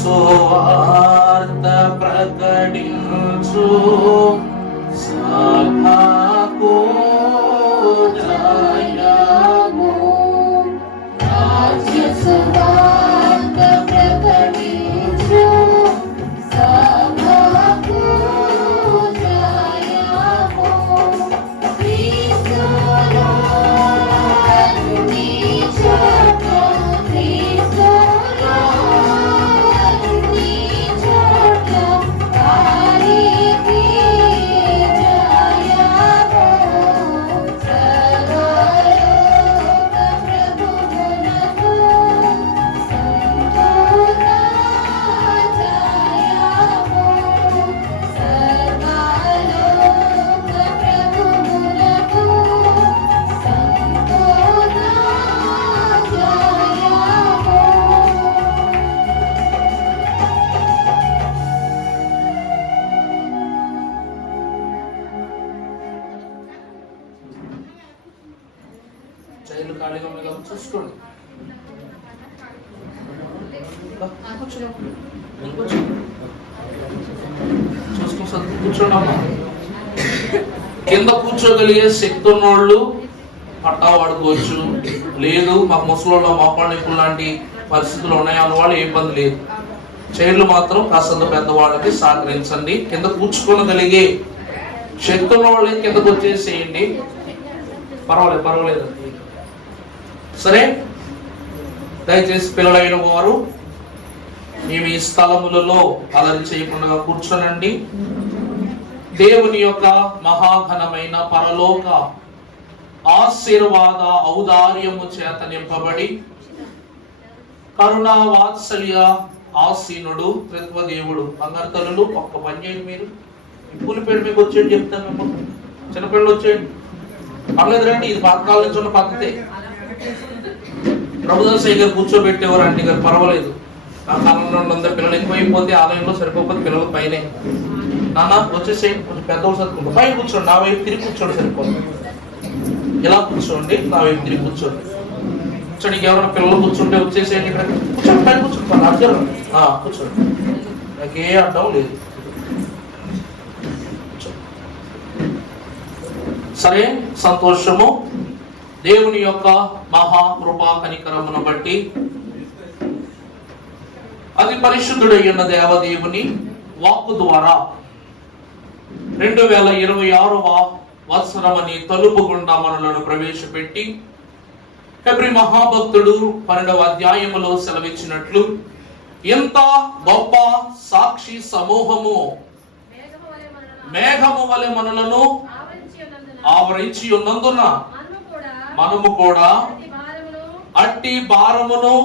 సువార్త ప్రకటించు సభకు జయము. రాజ్య సువార్త ప్రకటించు సభకు జయము. క్రీస్తులో అన్ని చోట్ల, క్రీస్తులో అన్ని చోట్ల వారికి జయము. సర్వలోక ప్రభువునకు సంపూర్ణ జయము. సర్వలోక ప్రభువునకు సంపూర్ణ జయము. చైర్లు ఖాళీగా ఉన్నాయి కాబట్టి చూసుకోండి. చూసుకుని సర్దు కూర్చోండి అమ్మా. కింద కూర్చోగలిగే శక్తి ఉన్నోళ్ళు పట్టా వాడుకోవచ్చు. లేదు మాకు ముసలోళ్ళ మోకాళ్ళ నొప్పులు లాంటి పరిస్థితులు ఉన్నాయి అన్నవాళ్ళు ఏ ఇబ్బంది లేదు. చైర్లు మాత్రం కాస్తంత పెద్దవాళ్ళకి సహకరించండి. కింద కూర్చుకోగలిగే శక్తి ఉన్న వాళ్ళని కిందకు వచ్చేసేయండి. పర్వాలేదు. సరే, దయచేసి పిల్లలైన వారు మేము ఈ స్థలములలో అలరి చేయకుండా కూర్చోనండి. దేవుని యొక్క మహాఘనమైన పరలోక ఆశీర్వాద ఔదార్యము చేత నింపబడి కరుణా వాత్సల్య ఆసీనుడు త్రిత్వదేవుడు బంగారు తల్లులు ఒక్క పని చేయండి. మీరు పులిపేరు మీకు వచ్చేయండి చెప్తాను. మేము చిన్నపిల్లలు వచ్చేయండి, పర్లేదు రండి. ఇది పాతకాలం నుంచి ఉన్న పద్ధతే. ప్రభుదాస్ గారు కూర్చోబెట్టేవారు ఆంటీ గారు, పర్వాలేదు. ఆ కాలంలో అందరు పిల్లలు ఎక్కువైపోతే ఆలయంలో సరిపోతే పిల్లలు పైనే. నాన్న వచ్చేసేయండి, కొంచెం పెద్దవాళ్ళు చదువుకుంటా పైన కూర్చోండి. నా వైపు తిరిగి కూర్చోండి, సరిపోతుంది. ఇలా కూర్చోండి, నా వైపు తిరిగి కూర్చోండి. కూర్చోండి. ఎవరైనా పిల్లలు కూర్చుంటే వచ్చేసేయండి. ఇక్కడ కూర్చోండి, పైన కూర్చోండి. అర్జున్ కూర్చోండి, నాకు ఏ అడ్డం లేదు. సరే, సంతోషము. దేవుని యొక్క మహాకృపా కనికరమును బట్టి అతి పరిశుద్ధుడైన దేవదేవుని వాక్కు ద్వారా 2026వ వత్సరమని తలుపు గుండా మనలను ప్రవేశపెట్టి హెబ్రీ మహాభక్తుడు 12వ అధ్యాయములో సెలవిచ్చినట్లు ఎంత గొప్ప సాక్షి సమూహము మేఘము వలె మనలను ఆవరించి ఉన్నందున మనము కూడా అట్టి భారమును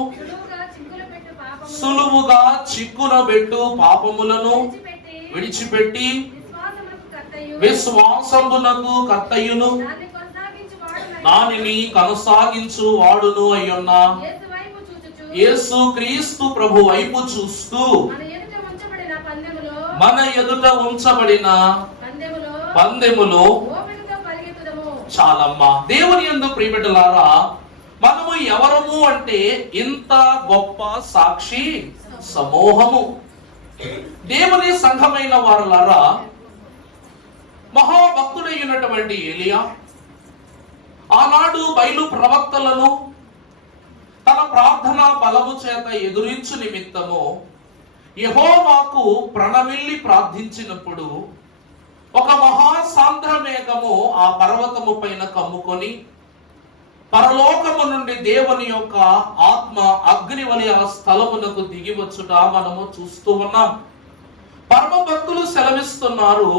సులువుగా చిక్కునబెట్టు పాపములను విడిచిపెట్టి విశ్వాసమునకు కర్తయును దానిని కొనసాగించు వాడును అయ్యున్న యేసు క్రీస్తు ప్రభు వైపు చూస్తూ మన ఎదుట ఉంచబడిన పందెములో చాలమ్మా. దేవుని యందు ప్రియబిడ్డలారా, మనము ఎవరము అంటే ఇంత గొప్ప సాక్షి సమూహము. దేవుని సంఘమైన వారలారా, మహాభక్తుడైనటువంటి ఏలియా ఆనాడు బయలు ప్రవక్తలను తన ప్రార్థనా బలము చేత ఎదురించు నిమిత్తము యెహోవాకు ప్రణమిల్లి ప్రార్థించినప్పుడు ఒక మహాసాంద్ర మేఘము ఆ పర్వతము పైన కమ్ముకొని పరలోకము నుండి దేవుని యొక్క ఆత్మ అగ్ని వలె ఆ స్థలమునకు దిగి వచ్చుట మనము చూస్తూ ఉన్నాం. పరమ భక్తులు సెలవిస్తున్నారు,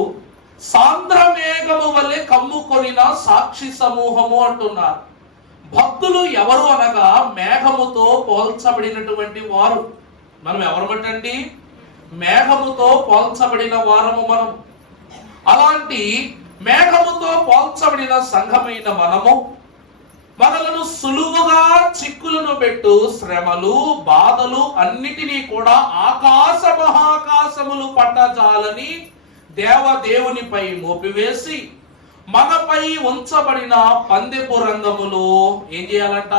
సాంద్ర మేఘము వలె కమ్ముకొనిన సాక్షి సమూహము అంటున్నారు. భక్తులు ఎవరు అనగా మేఘముతో పోల్చబడినటువంటి వారు. మనం ఎవరమటండి? మేఘముతో పోల్చబడిన వారము మనం. అలాంటి మేఘముతో పోల్చబడిన సంఘమైన మనము మనలను సులువుగా చిక్కులను పెట్టు శ్రమలు బాధలు అన్నిటినీ కూడా ఆకాశ మహాకాశములు పట్టజాలని దేవదేవునిపై మోపివేసి మనపై ఉంచబడిన పందెపు రంగములో ఏం చేయాలంట?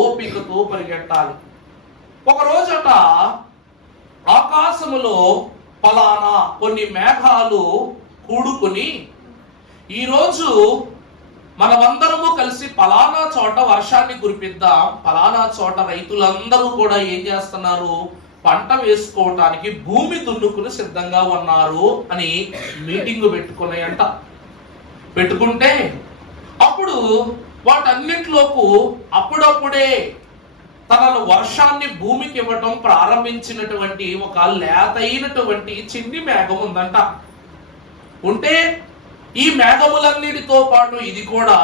ఓపికతో పరిగెట్టాలి. ఒక రోజట ఆకాశములో ఫలానా కొన్ని మేఘాలు కూడుకుని, ఈరోజు మనమందరము కలిసి ఫలానా చోట వర్షాన్ని కురిపిద్దాం, ఫలానా చోట రైతులందరూ కూడా ఏం చేస్తున్నారు, పంట వేసుకోవటానికి భూమి దున్నుకుని సిద్ధంగా ఉన్నారు అని మీటింగ్ పెట్టుకున్నాయంట. పెట్టుకుంటే అప్పుడు వాటన్నిటిలోకి అప్పుడప్పుడే తనను వర్షాన్ని భూమికి ఇవ్వటం ప్రారంభించినటువంటి ఒక లేతైనటువంటి చిన్ని మేఘం ఉందంట. ఉంటే ఈ మేఘములన్నిటితో పాటు ఇది కూడా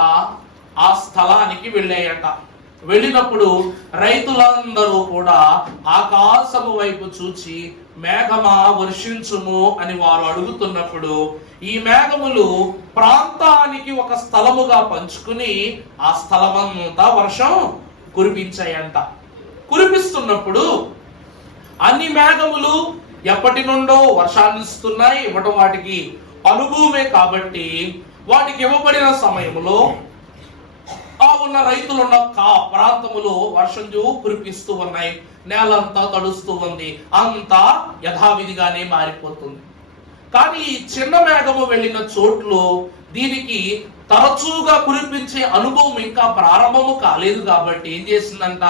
ఆ స్థలానికి వెళ్ళాయట. వెళ్ళినప్పుడు రైతులందరూ కూడా ఆకాశము వైపు చూచి మేఘమా వర్షించుము అని వారు అడుగుతున్నప్పుడు ఈ మేఘములు ప్రాంతానికి ఒక స్థలముగా పంచుకుని ఆ స్థలమంతా వర్షం కురిపించాయంట. కురిపిస్తున్నప్పుడు అన్ని మేఘములు ఎప్పటి నుండో వర్షాన్ని ఇస్తున్నాయి, ఇవ్వడం వాటికి అనుభవమే కాబట్టి వాటికి ఇవ్వబడిన సమయంలో ఆ ఉన్న రైతులున్న ప్రాంతములో వర్షం కురిపిస్తూ ఉన్నాయి, నేలంతా తడుస్తూ ఉంది, అంతా యథావిధిగానే మారిపోతుంది. కానీ ఈ చిన్న మేఘము వెళ్ళిన చోట్లు దీనికి తరచుగా కురిపించే అనుభవం ఇంకా ప్రారంభము కాలేదు కాబట్టి ఏం చేసిందంట,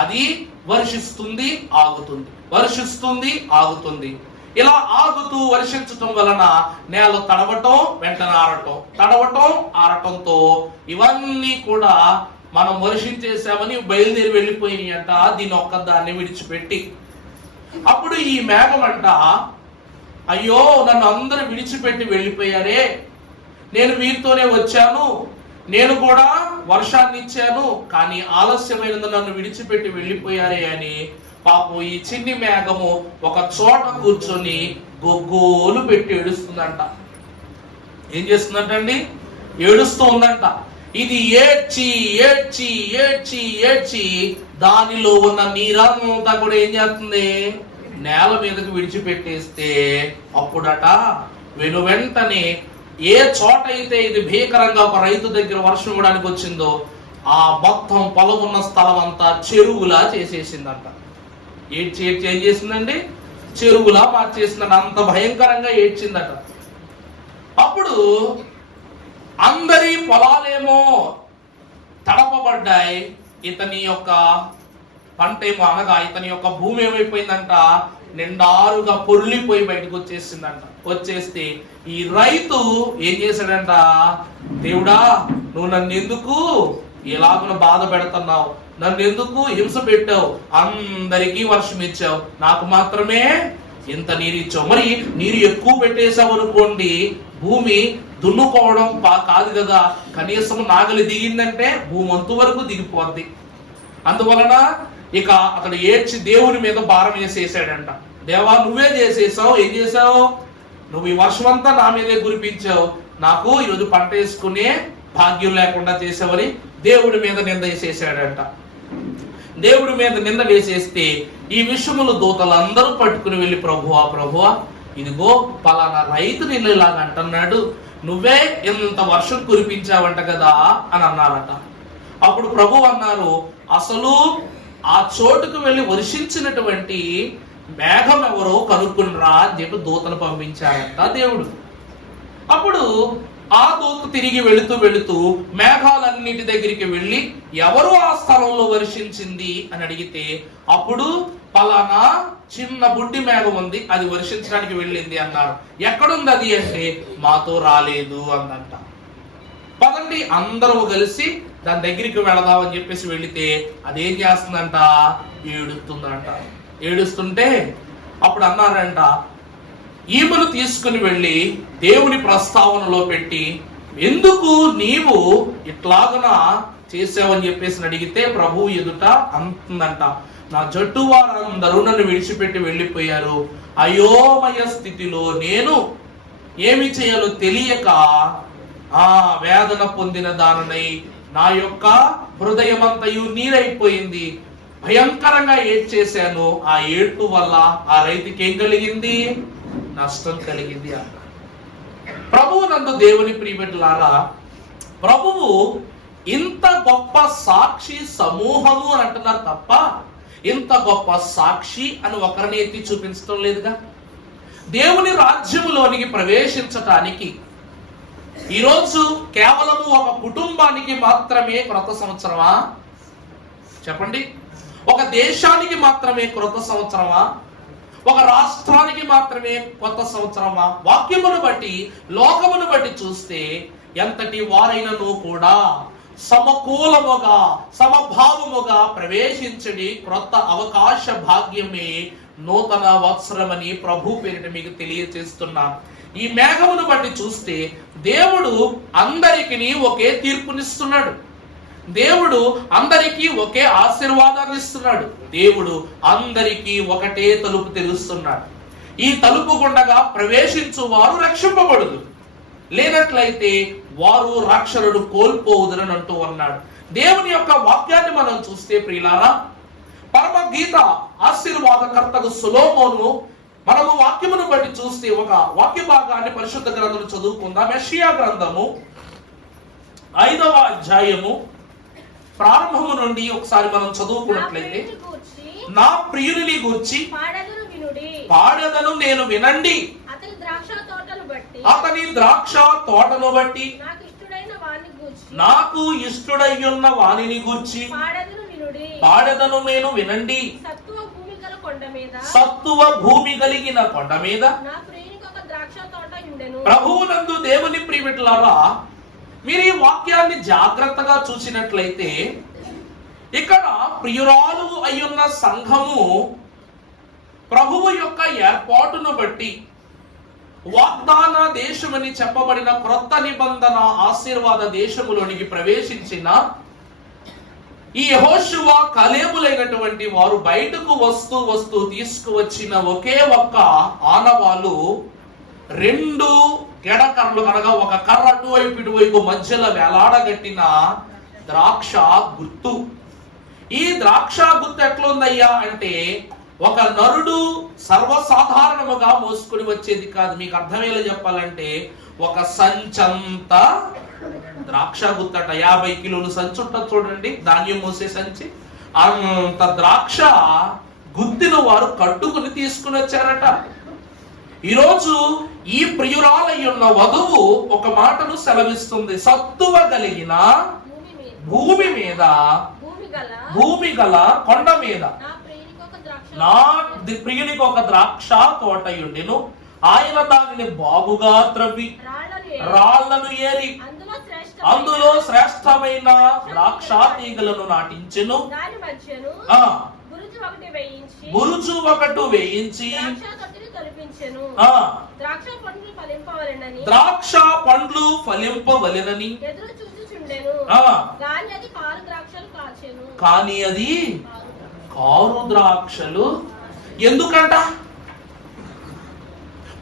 అది వర్షిస్తుంది ఆగుతుంది, వర్షిస్తుంది ఆగుతుంది. ఇలా ఆగుతూ వర్షించటం వలన నేల తడవటం వెంటనే ఆరటం, తడవటం ఆరటంతో ఇవన్నీ కూడా మనం వర్షించేసామని బయలుదేరి వెళ్ళిపోయినాయి అంట, దీని ఒక్కదాన్ని విడిచిపెట్టి. అప్పుడు ఈ మేఘం అంట, అయ్యో నన్ను అందరూ విడిచిపెట్టి వెళ్ళిపోయారే, నేను వీరితోనే వచ్చాను, నేను కూడా వర్షాన్ని ఇచ్చాను, కానీ ఆలస్యమైనది నన్ను విడిచిపెట్టి వెళ్ళిపోయారే అని పాపం ఈ చిన్ని మేఘము ఒక చోట కూర్చొని గొగ్గోలు పెట్టి ఏడుస్తుందంట. ఏం చేస్తుందంటండి, ఏడుస్తూ ఉందంట. ఇది ఏడ్చి ఏడ్చి ఏడ్చి ఏడ్చి దానిలో ఉన్న నీరంతా కూడా ఏం చేస్తుంది, నేల మీదకి విడిచిపెట్టేస్తే అప్పుడట వెంటనే ఏ చోట అయితే ఇది భీకరంగా ఒక రైతు దగ్గర వర్షం ఇవ్వడానికి వచ్చిందో ఆ మొత్తం పొలం ఉన్న స్థలం అంతా చెరువులా చేసేసిందంట. ఏడ్చి ఏడ్చి ఏం చేసిందండి, చెరువులా మార్చేసిందంట. అంత భయంకరంగా ఏడ్చిందట. అప్పుడు అందరి పొలాలేమో తడపబడ్డాయి, ఇతని యొక్క పంట ఏమో అనగా ఇతని యొక్క భూమి ఏమైపోయిందంట, నిండారుగా పొర్లిపోయి బయటకు వచ్చేసిందంట. వచ్చేస్తే ఈ రైతు ఏం చేశాడంట, దేవుడా నువ్వు నన్ను ఎందుకు ఎలాగో బాధ పెడుతున్నావు, నన్ను ఎందుకు హింస పెట్టావు, అందరికీ వర్షం ఇచ్చావు, నాకు మాత్రమే ఇంత నీరు ఇచ్చావు, మరి నీరు ఎక్కువ పెట్టేశావు అనుకోండి భూమి దున్నుకోవడం కాదు కదా, కనీసం నాగలి దిగిందంటే భూమి అంతు వరకు దిగిపోద్ది. అందువలన ఇక అతడు ఏడ్చి దేవుని మీద భారం వేసేసాడంట. దేవా నువ్వే చేసేసావు, ఏం చేసావు, నువ్వు ఈ వర్షం అంతా నా మీదే కురిపించావు, నాకు ఈరోజు పంట వేసుకునే భాగ్యం లేకుండా చేసావని దేవుడి మీద నింద వేసేసాడంట. దేవుడి మీద నింద వేసేస్తే ఈ విషయములు దూతలందరూ పట్టుకుని వెళ్ళి ప్రభువా ప్రభువా ఇదిగో పలానా రైతు నిన్ను ఇలాగ అంటున్నాడు, నువ్వే ఇంత వర్షం కురిపించావంట కదా అని అన్నారట. అప్పుడు ప్రభు అన్నారు, అసలు ఆ చోటుకు వెళ్ళి వర్షించినటువంటి మేఘం ఎవరో కనుక్కునిరా అని చెప్పి దూతను పంపించారంట దేవుడు. అప్పుడు ఆ దూత తిరిగి వెళుతూ వెళుతూ మేఘాలన్నిటి దగ్గరికి వెళ్ళి ఎవరు ఆ స్థలంలో వర్షించింది అని అడిగితే అప్పుడు పలానా చిన్న బుడ్డి మేఘం ఉంది, అది వర్షించడానికి వెళ్ళింది అన్నారు. ఎక్కడుంది అది అంటే మాతో రాలేదు అందంట. పదండి అందరూ కలిసి దాని దగ్గరికి వెళదామని చెప్పేసి వెళితే అదేం చేస్తుందంట, ఏడుస్తుందంట. ఏడుస్తుంటే అప్పుడు అన్నారంట, ఈమెను తీసుకుని వెళ్ళి దేవుని ప్రస్తావనలో పెట్టి ఎందుకు నీవు ఇట్లాగన చేసావని చెప్పేసి అడిగితే ప్రభువు ఎదుట అంటుందంట, నా జట్టు వారందరూ నన్ను విడిచిపెట్టి వెళ్ళిపోయారు, అయోమయ స్థితిలో నేను ఏమి చేయాలో తెలియక వేదన పొందిన దానినై నా యొక్క హృదయమంతయు నీరైపోయింది, భయంకరంగా ఏడ్చేశాను, ఆ ఏడ్పు వల్ల ఆ రైతుకి ఏం కలిగింది, నష్టం కలిగింది అన్న. ప్రభువు నందు దేవుని ప్రియబిడ్డలారా, ప్రభువు ఇంత గొప్ప సాక్షి సమూహము అని అంటున్నారు తప్ప ఇంత గొప్ప సాక్షి అని ఒకరిని ఎత్తి చూపించడం లేదుగా. దేవుని రాజ్యములోనికి ప్రవేశించటానికి ఈరోజు కేవలము ఒక కుటుంబానికి మాత్రమే క్రొత్త సంవత్సరమా? చెప్పండి. ఒక దేశానికి మాత్రమే క్రొత్త సంవత్సరమా? ఒక రాష్ట్రానికి మాత్రమే కొత్త సంవత్సరమా? వాక్యమును బట్టి, లోకమును బట్టి చూస్తే ఎంతటి వారైనను కూడా సమకూలముగా, సమభావముగా ప్రవేశించడి క్రొత్త అవకాశ భాగ్యమే నూతన వత్సరమని ప్రభు పేరిట మీకు తెలియజేస్తున్నాను. ఈ మేఘమును బట్టి చూస్తే దేవుడు అందరికీ ఒకే తీర్పునిస్తున్నాడు. దేవుడు అందరికీ ఒకే ఆశీర్వాదాన్ని ఇస్తున్నాడు. దేవుడు అందరికీ ఒకటే తలుపు తెరుస్తున్నాడు. ఈ తలుపు గుండగా ప్రవేశించు వారు రక్షింపబడుదు, లేనట్లయితే వారు రక్షణను కోల్పోవుదని అంటూ ఉన్నాడు. దేవుని యొక్క వాక్యాన్ని మనం చూస్తే ప్రియులారా, పరమ గీత ఆశీర్వాదకర్తకు సొలొమోను మనము వాక్యమును బట్టి చూస్తే ఒక వాక్య భాగాన్ని పరిశుద్ధ గ్రంథం చదువుకుందాం. యెషయా గ్రంథము 5వ అధ్యాయము ప్రారంభము నుండి ఒకసారి మనం చదువుకున్నట్లయితే, నా ప్రియుని గూర్చి పాడెదను నేను వినండి, అతని ద్రాక్ష తోటను బట్టి నాకు ఇష్టడయ్యున్న వానిని గూర్చి పాడెదను నేను వినండి. సత్తువ భూమి కలిగిన కొండ మీద ప్రభువునందు దేవుని ప్రియమిట్లారా, మీరు ఈ వాక్యాన్ని జాగ్రత్తగా చూసినట్లయితే ఇక్కడ ప్రియురాలు అయ్యున్న సంఘము ప్రభువు యొక్క ఏర్పాటును బట్టి వాగ్దాన దేశమని చెప్పబడిన క్రొత్త నిబంధన ఆశీర్వాద దేశములోనికి ప్రవేశించిన ఈ యెహోషువ కలేబులైనటువంటి వారు బయటకు వస్తూ తీసుకువచ్చిన ఒకే ఒక్క ఆనవాలు 2 గెడకర్రలు, కనుక ఒక కర్ర అటువైపు ఇటువైపు మధ్యలో వేలాడగట్టిన ద్రాక్ష గుర్తు. ఈ ద్రాక్ష గుర్తు ఎట్లుందయ్యా అంటే, ఒక నరుడు సర్వసాధారణముగా మోసుకుని వచ్చేది కాదు. మీకు అర్థమయ్యేలా చెప్పాలంటే, ఒక సంచంత ద్రాక్ష గుత్తట, 50 కిలోలు సంచి ఉంటుంది చూడండి, ధాన్యం మోసే సంచి, అంత ద్రాక్ష గుత్తిని వారు కట్టుకుని తీసుకుని వచ్చారట. ఈరోజు ఈ ప్రియురాలయ్యున్న వధువు ఒక మాటను సెలవిస్తుంది, సత్తువ కలిగిన భూమి గల కొండ మీద నా ప్రియునికి ఒక ద్రాక్ష తోటయుండెను, ఆయన దానిని బాగుగా త్రవ్వి రాళ్లను ఏరి అందులో శ్రేష్టమైన ద్రాక్ష తీగలను నాటించెను, బురుజు ఒకటి వేయించి ద్రాక్ష పండ్లు ఫలింపవలెనని, కానీ అది కారు ద్రాక్షలు. ఎందుకంట?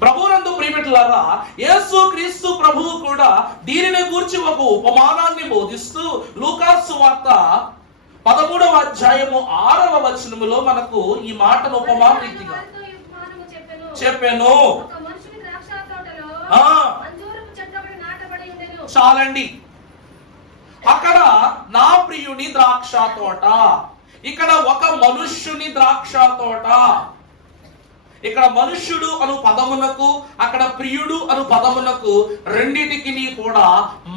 ప్రభువునందు ప్రియమిత్రులారా, యేసు క్రీస్తు ప్రభువు కూడా దీనిని గూర్చి ఒక ఉపమానాన్ని బోధిస్తూ లూకా సువార్త 13వ అధ్యాయము 6వ వచనములో మనకు ఈ మాటను ఉపమాన రీతిగా చెప్పాను. చాలండి. అక్కడ నా ప్రియుని ద్రాక్ష తోట, ఇక్కడ ఒక మనుష్యుని ద్రాక్ష తోట. ఇక్కడ మనుష్యుడు అను పదమునకు, అక్కడ ప్రియుడు అను పదమునకు రెండిటికి కూడా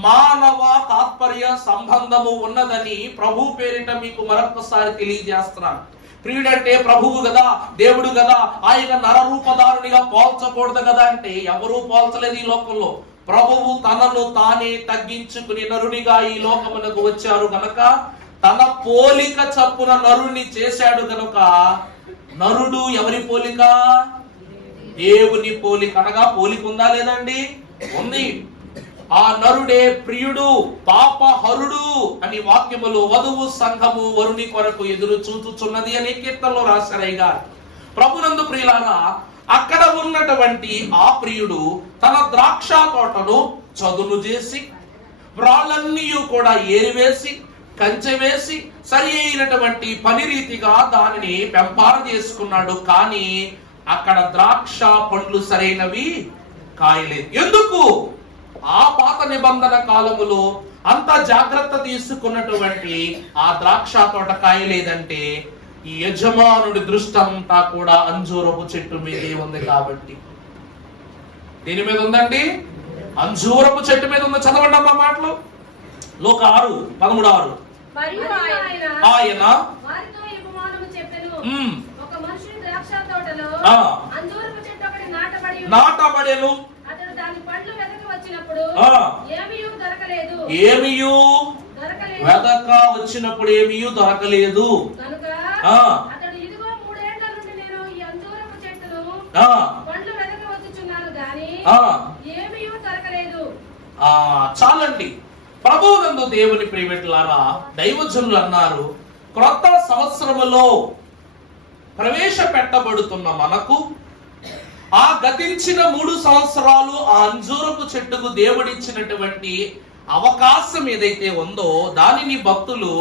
మానవ తాత్పర్య సంబంధము ఉన్నదని ప్రభు పేరిట మీకు మరొకసారి తెలియజేస్తున్నాను. ప్రియుడంటే ప్రభువు కదా, దేవుడు కదా, ఆయన నరరూపధారునిగా పోల్చకూడదు కదా అంటే ఎవరూ పోల్చలేదు ఈ లోకంలో. ప్రభువు తనను తానే తగ్గించుకుని నరునిగా ఈ లోకమునకు వచ్చారు గనక, తన పోలిక చప్పున నరుని చేశాడు గనుక, నరుడు ఎవరి పోలిక? దేవుని పోలిక. అనగా పోలిక ఉందా లేదండి? ఉంది. ఆ నరుడే ప్రియుడు, పాపహరుడు అని వాక్యములో వధువు సంఘము వరుని కొరకు ఎదురు చూచుచున్నది అని కీర్తనలో రాశారయ్య. ప్రభునందు ప్రియులారా, అక్కడ ఉన్నటువంటి ఆ ప్రియుడు తన ద్రాక్ష తోటను చదును చేసి, రాళ్ళన్నీ కూడా ఏరివేసి, కంచె వేసి, సరి అయినటువంటి పని రీతిగా దానిని పెంపార చేసుకున్నాడు. కానీ అక్కడ ద్రాక్ష పండ్లు సరైనవి కాయలేదు. ఎందుకు? ఆ పాత నిబంధన కాలములో అంత జాగ్రత్త తీసుకున్నటువంటి ఆ ద్రాక్ష తోట కాయలేదంటే, ఈ యజమానుడి దృష్టి అంతా కూడా అంజూరపు చెట్టు మీదే ఉంది కాబట్టి. దీని మీద ఉందండి, అంజూరపు చెట్టు మీద ఉంది. చదవండి అమ్మా మాటలు. లోక 6:13. మరియు ఆయన వారితో ఈ ఉపమానము చెప్పెను. ఒక మనుషుని ద్రాక్ష తోటలో అంజూరపు చెట్టు ఒకటి నాటబడెను. అతడు దాని పండ్లు వెదక వచ్చినప్పుడు ఏమీయు వెదక వచ్చినప్పుడు ఏమీయు దొరకలేదు. కనుక అతడు ఇదిగో 3 ఏళ్ల నుండి నేను ఈ అంజూరపు చెట్టును పండ్లు వెదక వచ్చుచున్నాను గాని ఏమీయు దొరకలేదు. చాలండి. ప్రభువునందు దేవుని ప్రియమిత్రులారా, దైవజనులు అన్నారు, క్రొత్త సంవత్సరములో ప్రవేశపెట్టబడుతున్న మనకు ఆ గతించిన 3 సంవత్సరాలు ఆ అంజూరపు చెట్టుకు దేవుడిచ్చినటువంటి అవకాశం ఏదైతే ఉందో దానిని భక్తులు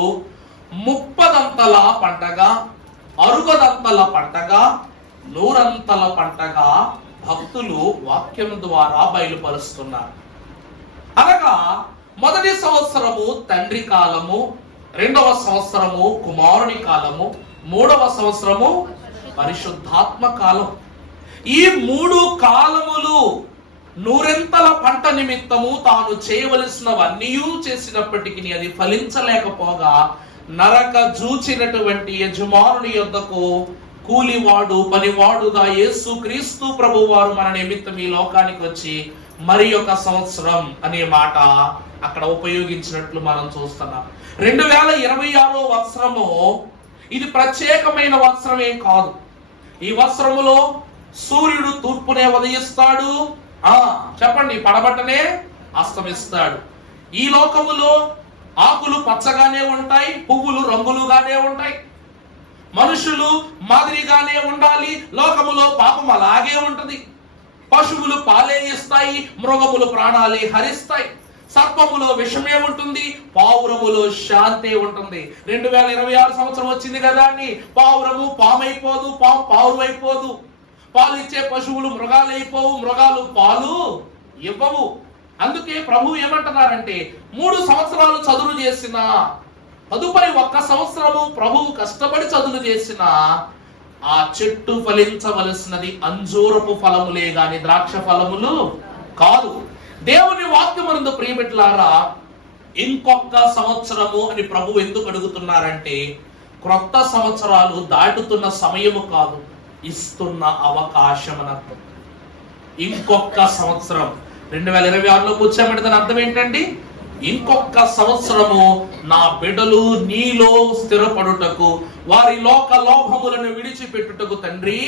30దంతల పంటగా, 60దంతల పంటగా, 100అంతల పంటగా భక్తులు వాక్యం ద్వారా బయలుపరుస్తున్నారు. అనగా మొదటి సంవత్సరము తండ్రి కాలము, 2వ సంవత్సరము కుమారుని కాలము, 3వ సంవత్సరము పరిశుద్ధాత్మ కాలం. ఈ 3 కాలములు 100ంతల పంట నిమిత్తము తాను చేయవలసినవన్నీ చేసినప్పటికీ అది ఫలించలేకపోగా నరక జూచినటువంటి యజమానుని యొద్దకు కూలివాడు పనివాడుగా యేసు క్రీస్తు ప్రభు వారు మన నిమిత్తం ఈ లోకానికి వచ్చి మరి ఒక సంవత్సరం అనే మాట అక్కడ ఉపయోగించినట్లు మనం చూస్తున్నాం. 2026 వత్సరము ఇది ప్రత్యేకమైన వత్సరం ఏం కాదు. ఈ వత్సరములో సూర్యుడు తూర్పునే ఉదయిస్తాడు, చెప్పండి, పడబట్టనే అస్తమిస్తాడు. ఈ లోకములో ఆకులు పచ్చగానే ఉంటాయి, పువ్వులు రంగులుగానే ఉంటాయి, మనుషులు మాదిరిగానే ఉండాలి. లోకములో పాపం అలాగే ఉంటది. పశువులు పాలే ఇస్తాయి, మృగములు ప్రాణాలే హరిస్తాయి. సర్పములో విషమే ఉంటుంది, పావురములో శాంతే ఉంటుంది. 2026 సంవత్సరం వచ్చింది కదా అని పావురము పామైపోదు, పాము పావురైపోదు. పాలు ఇచ్చే పశువులు మృగాలు అయిపోవు, మృగాలు పాలు ఇవ్వవు. అందుకే ప్రభు ఏమంటున్నారంటే 3 సంవత్సరాలు చదువు చేసిన తదుపరి 1 సంవత్సరము ప్రభువు కష్టపడి చదువు చేసిన ఆ చెట్టు ఫలించవలసినది అంజూరపు ఫలములే గాని ద్రాక్ష ఫలములు కాదు. దేవుని వాక్యమునందు ప్రియమిత్రులారా, ఇంకొక సంవత్సరము అని ప్రభు ఎందుకు అడుగుతున్నారంటే క్రొత్త సంవత్సరాలు దాటుతున్న సమయము కాదు, ఇస్తున్న అవకాశం అన్నట్టు. ఇంకొక సంవత్సరం 2026లో కూర్చోబెడితే దాని అర్థం ఏంటండి? ఇంకొక సంవత్సరము నా బిడ్డలు నీలో స్థిరపడుటకు, వారి లోక లోభములను విడిచిపెట్టుటకు తండ్రి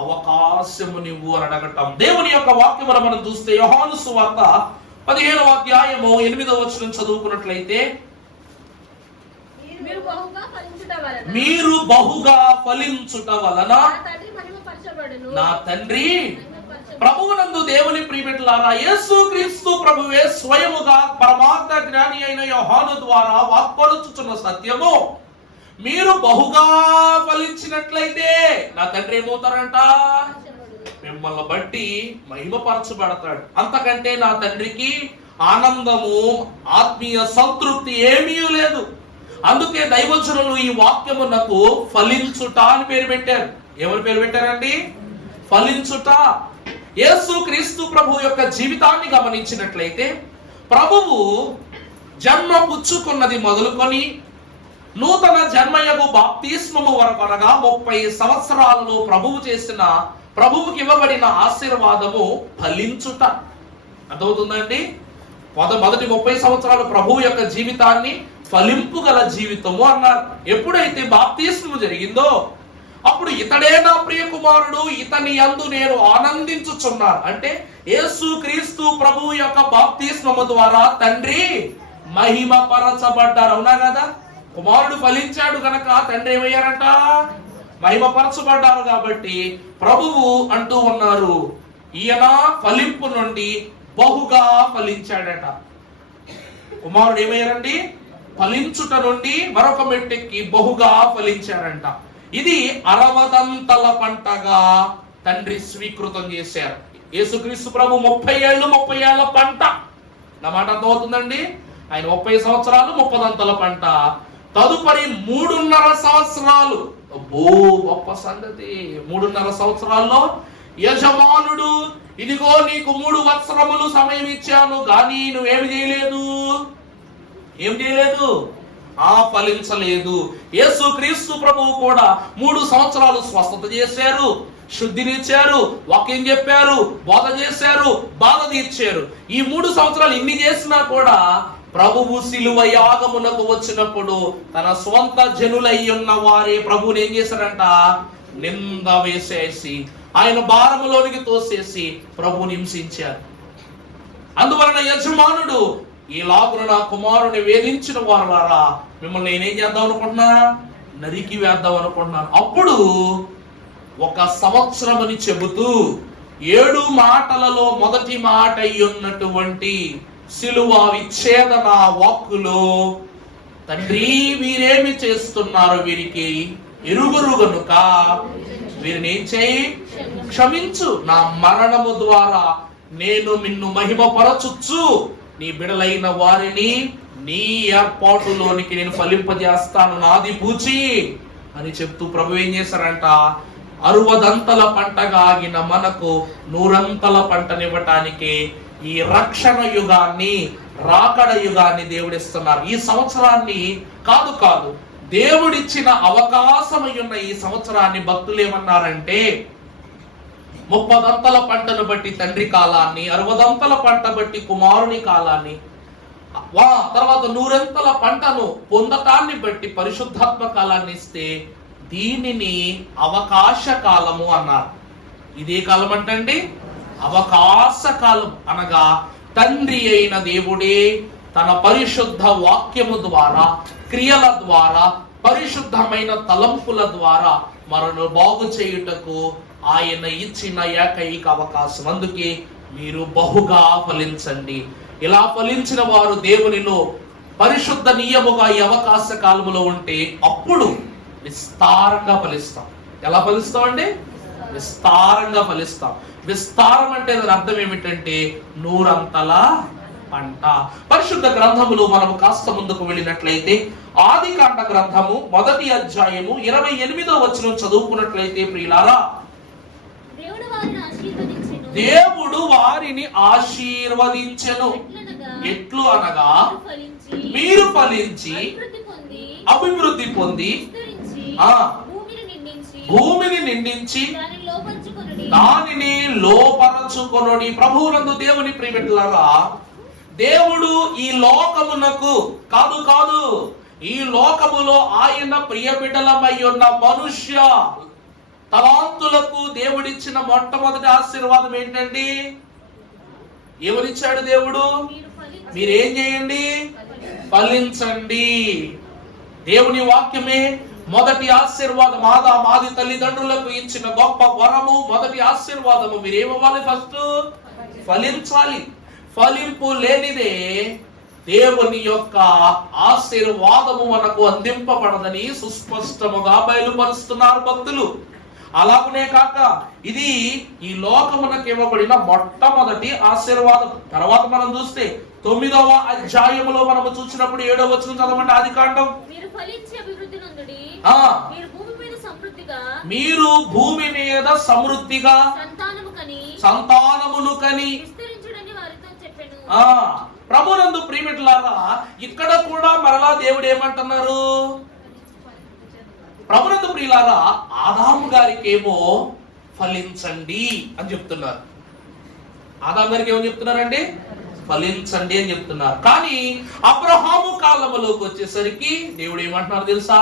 అవకాశము నువ్వు అని అడగటం. దేవుని యొక్క వాక్యమును మనం చూస్తే యోహాను సువార్త 15వ అధ్యాయము 8వ వచనం చదువుకున్నట్లయితే, మీరు బహుగా ఫలించుట వలన నా తండ్రి ప్రభువునందు దేవుని ప్రియమిత్రులారా, యేసు క్రీస్తు ప్రభువే స్వయముగా పరమార్థ జ్ఞాని అయిన యోహాను ద్వారా వాక్పరుచుచున్న సత్యము, మీరు బహుగా ఫలించినట్లయితే నా తండ్రి ఏమవుతారంట? మిమ్మల్ని బట్టి మహిమపరచబడతాడు. అంతకంటే నా తండ్రికి ఆనందము, ఆత్మీయ సంతృప్తి ఏమీ లేదు. అందుకే దైవజనులు ఈ వాక్యమునకు ఫలించుట అని పేరు పెట్టారు. ఎవరు పేరు పెట్టారండి? ఫలించుట. యేసు క్రీస్తు ప్రభు యొక్క జీవితాన్ని గమనించినట్లయితే ప్రభువు జన్మ పుచ్చుకున్నది మొదలుకొని నూతన జన్మయగు బాప్తిస్మము వరకు అనగా 30 సంవత్సరాలలో ప్రభువుకి ఇవ్వబడిన ఆశీర్వాదము ఫలించుట. అర్థమవుతుందండి? మొదటి 30 సంవత్సరాలు ప్రభువు యొక్క జీవితాన్ని ఫలింపు గల జీవితము అన్నారు. ఎప్పుడైతే బాప్తిస్మము జరిగిందో అప్పుడు ఇతడే నా ప్రియ కుమారుడు, ఇతని యందు నేను ఆనందించుచున్నాను. అంటే యేసు క్రీస్తు ప్రభువు యొక్క బాప్తిస్మము ద్వారా తండ్రి మహిమ పరచబడ్డారు. అవునా కదా? కుమారుడు ఫలించాడు కనుక తండ్రి ఏమయ్యారంట? మహిమపరచబడ్డారు. కాబట్టి ప్రభువు అంటూ ఉన్నారు, ఈయన ఫలింపు నుండి బహుగా ఫలించాడట. కుమారుడు ఏమయ్యారండి? ఫలించుట నుండి మరొక మెట్టెక్కి బహుగా ఫలించారంట. ఇది 60దంతల పంటగా తండ్రి స్వీకృతం చేశారు. యేసుక్రీస్తు ప్రభు 30 ఏళ్ల పంట. నా మాట అర్థమవుతుందండి? ఆయన 30 సంవత్సరాలు 30దంతల పంట. తదుపరి 3.5 సంవత్సరాలు అబ్బో గొప్ప సంగతి. 3.5 సంవత్సరాల్లో యజమానుడు, ఇదిగో నీకు 3 సంవత్సరములు సమయం ఇచ్చాను, కానీ నువ్వేమి చేయలేదు, ఏం చేయలేదు, ఫలించలేదు. యేసుక్రీస్తు ప్రభువు కూడా 3 సంవత్సరాలు స్వస్థత చేశారు, శుద్ధినిచ్చారు, వాక్యం చెప్పారు, బోధ చేశారు, బాధ తీర్చారు. ఈ 3 సంవత్సరాలు ఇన్ని చేసినా కూడా ప్రభువు శిలువ యాగమునకు వచ్చినప్పుడు తన స్వంత జనులై ఉన్న వారే ప్రభువుని ఏం చేశారంట, నింద వేసేసి ఆయన భారములోనికి తోసేసి ప్రభువుని హింసించారు. అందువలన యజమానుడు, ఈలాగున నా కుమారుని వేధించిన వారులారా, మిమ్మల్ని నేనేం చేద్దాం అనుకుంటున్నా, నరికి వేద్దాం అనుకుంటున్నాను. అప్పుడు 1 సంవత్సరం అని చెబుతూ 7 మాటలలో మొదటి మాట అయ్యున్నటువంటి శిలువ విచ్ఛేదన వాక్కులో, తండ్రి వీరేమి చేస్తున్నారు, వీరికి ఎరుగురు గనుక వీరిని ఏం చేయి, క్షమించు. నా మరణము ద్వారా నేను నిన్ను మహిమపరచుచు నీ బిడలైన వారిని నీ ఏర్పాటులోనికి నేను ఫలింపజేస్తాను, నాది పూచి అని చెప్తూ ప్రభు ఏం చేశారంట, 60 పంటగా ఆగిన మనకు 100 పంటనివ్వటానికి ఈ రక్షణ యుగాన్ని, రాకడ యుగాన్ని దేవుడిస్తున్నారు. ఈ సంవత్సరాన్ని కాదు దేవుడిచ్చిన అవకాశమై ఉన్న ఈ సంవత్సరాన్ని భక్తులు ఏమన్నారంటే, 30 పంటను బట్టి తండ్రి కాలాన్ని, 60 పంట బట్టి కుమారుని కాలాన్ని, తర్వాత 100 పంటను పొందటాన్ని బట్టి పరిశుద్ధాత్మ కాలాన్ని ఇస్తే దీనిని అవకాశ కాలము అన్నారు. ఇదే కాలం అంటండి, అవకాశ కాలం. అనగా తండ్రి అయిన దేవుడే తన పరిశుద్ధ వాక్యము ద్వారా, క్రియల ద్వారా, పరిశుద్ధమైన తలంపుల ద్వారా మనను బాగు చేయుటకు ఆయన ఇచ్చిన ఏకైక అవకాశం. అందుకే మీరు బహుగా ఫలించండి. ఇలా ఫలించిన వారు దేవునిలో పరిశుద్ధనీయముగా ఈ అవకాశ కాలములో ఉంటే అప్పుడు విస్తారంగా ఫలిస్తాం. ఎలా ఫలిస్తామండి? విస్తారంగా ఫలిస్తాం. విస్తారం అంటే దాని అర్థం ఏమిటంటే 100 పంట. పరిశుద్ధ గ్రంథములు మనం కాస్త ముందుకు వెళ్ళినట్లయితే ఆదికాండ గ్రంథము 1వ అధ్యాయము 28వ వచనం చదువుకున్నట్లయితే, ప్రియులారా, దేవుడు వారిని ఆశీర్వదించెను. ఎట్లు అనగా మీరు ఫలించి అభివృద్ధి పొంది భూమిని నిండించి దానిని లోపరచుకొనుడి. ప్రభువునందు దేవుని ప్రియబిడ్డలారా, దేవుడు ఈ లోకమునకు కాదు ఈ లోకములో ఆయన ప్రియబిడ్డలమై ఉన్న మనుష్య తలాంతులకు దేవుడిచ్చిన మొట్టమొదటి ఆశీర్వాదం ఏంటండి? ఎవరిచ్చాడు దేవుడు? మీరేం చేయండి? ఫలించండి. దేవుని వాక్యమే మొదటి ఆశీర్వాదం. ఆది తల్లిదండ్రులకు ఇచ్చిన గొప్ప వరము, మొదటి ఆశీర్వాదము. మీరేమవ్వాలి? ఫస్ట్ ఫలించాలి. ఫలింపు లేనిదే దేవుని యొక్క ఆశీర్వాదము మనకు అందింపబడదని సుస్పష్టముగా బయలుపరుస్తున్నారు భక్తులు. అలాగనే కాక ఇది ఈ లోకమునకు ఇవ్వబడిన మొట్టమొదటి ఆశీర్వాదం. తర్వాత మనం చూస్తే 9వ అధ్యాయములో మనము చూసినప్పుడు 7వ వచనం చదవండి. ఆదికాండం, మీరు భూమి మీద సమృద్ధిగా సంతానమును కని. ప్రభునందు ప్రియమిట్లారా, ఇక్కడ కూడా మరలా దేవుడు ఏమంటున్నారు? ప్రభునందు ప్రియులారా, ఆదాము గారికి ఏమో ఫలించండి అని చెప్తున్నారు. ఆదాము గారికి ఏమని చెప్తున్నారండి? ఫలించండి అని చెప్తున్నారు. కానీ అబ్రహాము కాలములోకి వచ్చేసరికి దేవుడు ఏమంటున్నారు తెలుసా?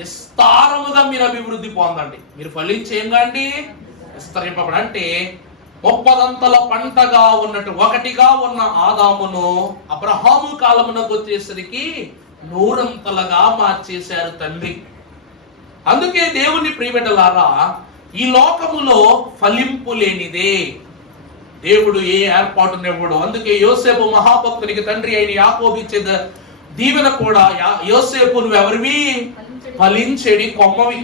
విస్తారముగా మీరు అభివృద్ధి పొందండి, మీరు ఫలించేయండి, విస్తరింపబడి. అంటే 30 పంటగా ఉన్నట్టు ఒకటిగా ఉన్న ఆదామును అబ్రహాము కాలమునకు వచ్చేసరికి 100 మార్చేశారు తండ్రి. అందుకే దేవుని ప్రియబిడ్డలారా, ఈ లోకములో ఫలింపు లేనిదే దేవుడు ఏ ఏర్పాటునివ్వడు. అందుకే యోసేపు మహాభక్తునికి తండ్రి అయిన యాకోబు ఇచ్చే దీవెన కూడా, యోసేపు నువ్వెవరివి? ఫలించెడి కొమ్మవి.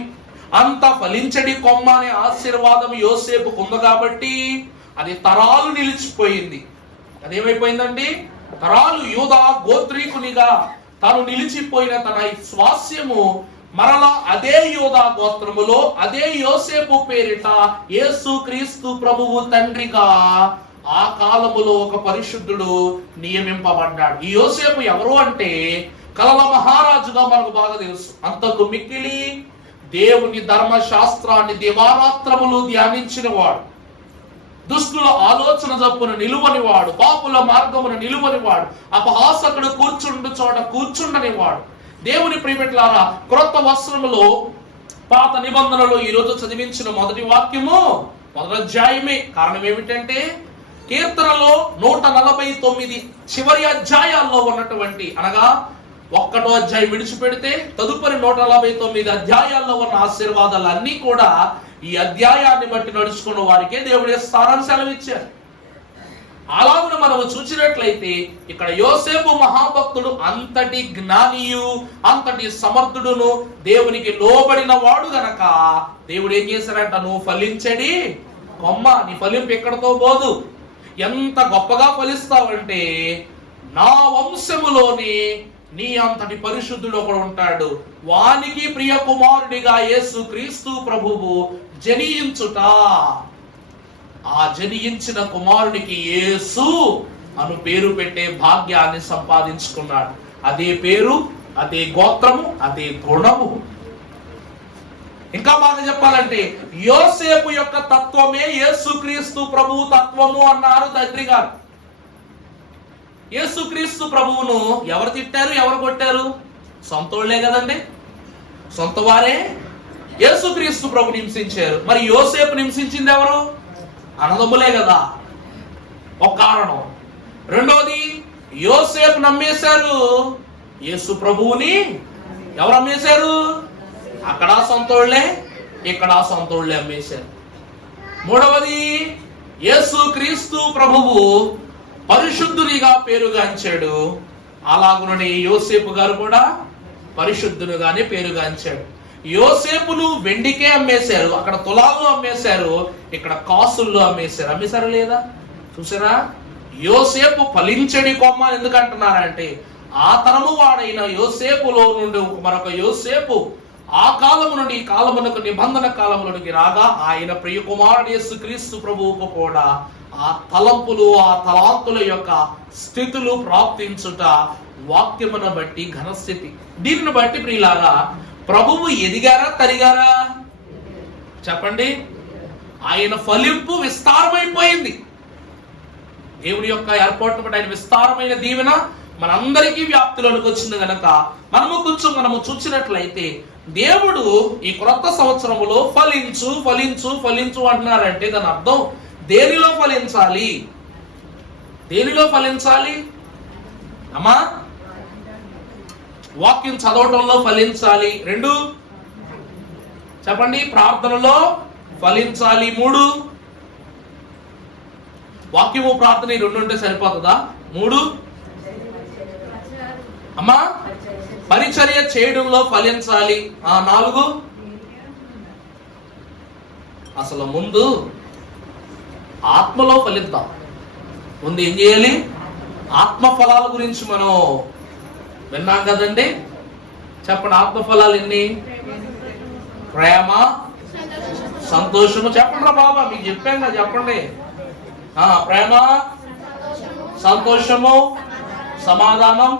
అంత ఫలించడి కొమ్మ అనే ఆశీర్వాదం యోసేపుకు ఉంది కాబట్టి అది తరాలు నిలిచిపోయింది. అదేమైపోయిందండి? తరాలు. యూదా గోత్రీకునిగా తాను నిలిచిపోయిన తన స్వాస్యము మరలా అదే యూదా గోత్రములో అదే యోసేపు పేరిట యేసు క్రీస్తు ప్రభువు తండ్రిగా ఆ కాలములో ఒక పరిశుద్ధుడు నియమింపబడ్డాడు. ఈ యోసేపు ఎవరు అంటే కలల మహారాజుగా మనకు బాగా తెలుసు. అంతకు మిక్కిలి దేవుని ధర్మశాస్త్రాన్ని దివారాత్రములు ధ్యానించిన వాడు, దుష్టుల ఆలోచన చొప్పున నిలువని వాడు, పాపుల మార్గమున నిలువని వాడు, అపహాసకుడు కూర్చుండు చోట కూర్చుండని వాడు. దేవుని ప్రియమిట్లారా, క్రొత్త వస్త్రములో పాత నిబంధనలో ఈ రోజు చదివించిన మొదటి వాక్యము మొదటి అధ్యాయమే. కారణం ఏమిటంటే కీర్తనలో 149 చివరి అధ్యాయాల్లో ఉన్నటువంటి, అనగా 1వ అధ్యాయం విడిచిపెడితే తదుపరి 149 అధ్యాయాల్లో ఉన్న ఆశీర్వాదాలన్నీ కూడా ఈ అధ్యాయాన్ని బట్టి నడుచుకున్న వారికే దేవుడు ఇస్తారని సెలవిచ్చారు. అలాగే మనము చూసినట్లయితే ఇక్కడ యోసేపు మహాభక్తుడు అంతటి జ్ఞానియు, అంతటి సమర్థుడును, దేవునికి లోబడిన వాడు గనక దేవుడు ఏం చేశారంట, నువ్వు ఫలించడి కొమ్మ, నీ ఫలింపు ఎక్కడితో పోదు, ఎంత గొప్పగా ఫలిస్తావంటే నా వంశములోని నీ అంతటి పరిశుద్ధుడు ఒకడు ఉంటాడు, వానికి ప్రియ కుమారుడిగా యేసు క్రీస్తు ప్రభువు జనియించుట. ఆ జనియించిన కుమారుడికి యేసు అను పేరు పెట్టే భాగ్యాన్ని సంపాదించుకున్నాడు. అదే పేరు, అదే గోత్రము, అదే గుణము. ఇంకా బాగా చెప్పాలంటే యోసేపు యొక్క తత్వమే యేసుక్రీస్తు ప్రభువు తత్వము అన్నారు తండ్రి గారు. యేసుక్రీస్తు ప్రభువును ఎవరు తిట్టారు, ఎవరు కొట్టారు? సొంతోళ్లే కదండి, సొంత వారే యేసుక్రీస్తు ప్రభు హింసించారు. మరి యోసేపు హింసించింది ఎవరు? అన్నదమ్ములే కదా, ఒక కారణం. రెండోది, యోసేపు నమ్మేశారు యేసు ప్రభువుని. ఎవరు అమ్మేశారు? అక్కడ సొంతోళ్లే, ఇక్కడ సొంతోళ్లే అమ్మేశారు. మూడవది, యేసు క్రీస్తు ప్రభువు పరిశుద్ధునిగా పేరుగాంచాడు. అలాగుననే యోసేపు గారు కూడా పరిశుద్ధునిగానే పేరుగాంచాడు. యోసేపును వెండికే అమ్మేశారు, అక్కడ తులాల్లో అమ్మేశారు, ఇక్కడ కాసుల్లో అమ్మేశారు. అమ్మేశారా లేదా? చూసారా? యోసేపు ఫలించడి కొమ్మ ఎందుకు అంటున్నారంటే ఆ తరము వాడైన యోసేపులో నుండి మరొక యోసేపు ఆ కాలము నుండి ఈ కాలమునకు నిబంధన కాలములోనికి రాగా ఆయన ప్రియ కుమారుడు యేసుక్రీస్తు ప్రభువుకు కూడా ఆ తలంపులు, ఆ తలాంతుల యొక్క స్థితులు ప్రాప్తించుట వాక్యమును బట్టి ఘనస్థితి. దీనిని బట్టి ప్రియులారా, ప్రభువు ఎదిగారా తరిగారా? చెప్పండి. ఆయన ఫలింపు విస్తారమైపోయింది. దేవుని యొక్క ఏర్పాటును బట్టి ఆయన విస్తారమైన దీవెన మనందరికీ వ్యాప్తిలోనికి వచ్చింది గనక మనము చూసినట్లయితే దేవుడు ఈ క్రొత్త సంవత్సరములో ఫలించు ఫలించు ఫలించు అంటున్నారంటే దాని అర్థం దేనిలో ఫలించాలి? దేనిలో ఫలించాలి అమ్మా? వాక్యం చదవటంలో ఫలించాలి. 2, చెప్పండి. ప్రార్థనలో ఫలించాలి. 3, వాక్యము ప్రార్థన ఈ 2 ఉంటే సరిపోతుందా? 3, అమ్మా పరిచర్య చేయడంలో ఫలించాలి. 4, అసలు ముందు ఆత్మలో ఫలిద్దాం. ముందు ఏం చేయాలి? ఆత్మ ఫలాల గురించి మనం విన్నాం కదండి. చెప్పండి, ఆత్మ ఫలాలు ఎన్ని? ప్రేమ, సంతోషము. చెప్పండి రా బాబా, మీకు చెప్పాను కదా, చెప్పండి. ప్రేమ, సంతోషము, సమాధానం,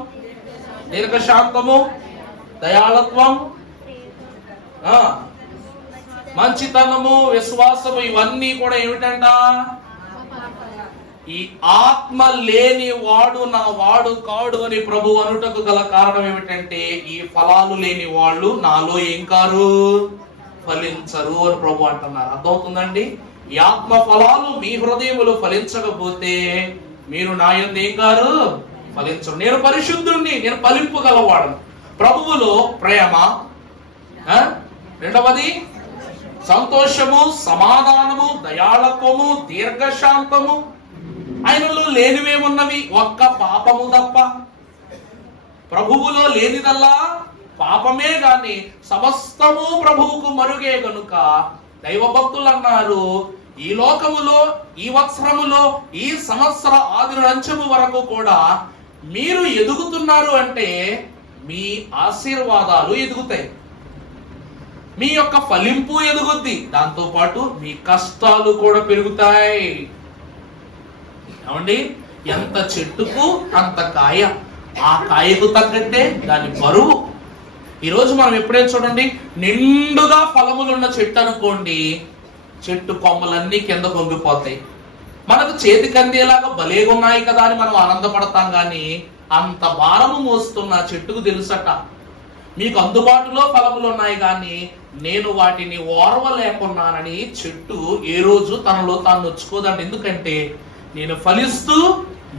దీర్ఘశాంతము, దయాళత్వం, మంచితనము, విశ్వాసము. ఇవన్నీ కూడా ఏమిటంట? ఈ ఆత్మ లేని వాడు నా వాడు కాడు అని ప్రభు అనుటకు గల కారణం ఏమిటంటే ఈ ఫలాలు లేని వాళ్ళు నాలో ఏం కారు? ఫలించరు అని ప్రభు అంటున్నారు. అర్థమవుతుందండి? ఈ ఆత్మ ఫలాలు మీ హృదయములు ఫలించకపోతే మీరు నా యందు ఏం కారు? ఫలించరు. నేను పరిశుద్ధుణ్ణి, నేను ఫలింపు గలవాడు. ప్రభువులో ప్రేమ, రెండవది సంతోషము, సమాధానము, దయాళత్వము, దీర్ఘశాంతము. ఆయనలో లేనివేమున్నవి? ఒక్క పాపము తప్ప. ప్రభువులో లేనిదల్లా పాపమే గాని సమస్తము ప్రభువుకు మరుగే గనుక దైవభక్తులు అన్నారు, ఈ లోకములో, ఈ వత్సరములో, ఈ సంవత్సర ఆది అంచము వరకు కూడా మీరు ఎదుగుతున్నారు అంటే మీ ఆశీర్వాదాలు ఎదుగుతాయి. మీ యొక్క ఫలింపు ఎదుగుద్ది, దాంతో పాటు మీ కష్టాలు కూడా పెరుగుతాయి. ఏమండి, ఎంత చెట్టుకు అంత కాయ, ఆ కాయకు తగ్గట్టే దాని బరువు. ఈరోజు మనం ఎప్పుడైనా చూడండి, నిండుగా ఫలములున్న చెట్టు అనుకోండి, చెట్టు కొమ్మలన్నీ కింద కొంగిపోతాయి. మనకు చేతికి అందేలాగా భలేగా ఉన్నాయి కదా అని మనం ఆనందపడతాం, కానీ అంత భారము మోస్తున్న చెట్టుకు తెలుసట, మీకు అందుబాటులో ఫలములు ఉన్నాయి కానీ నేను వాటిని ఓర్వలేకున్నానని చెట్టు ఏ రోజు తనలో తాను నొచ్చుకోదండి. ఎందుకంటే నేను ఫలిస్తూ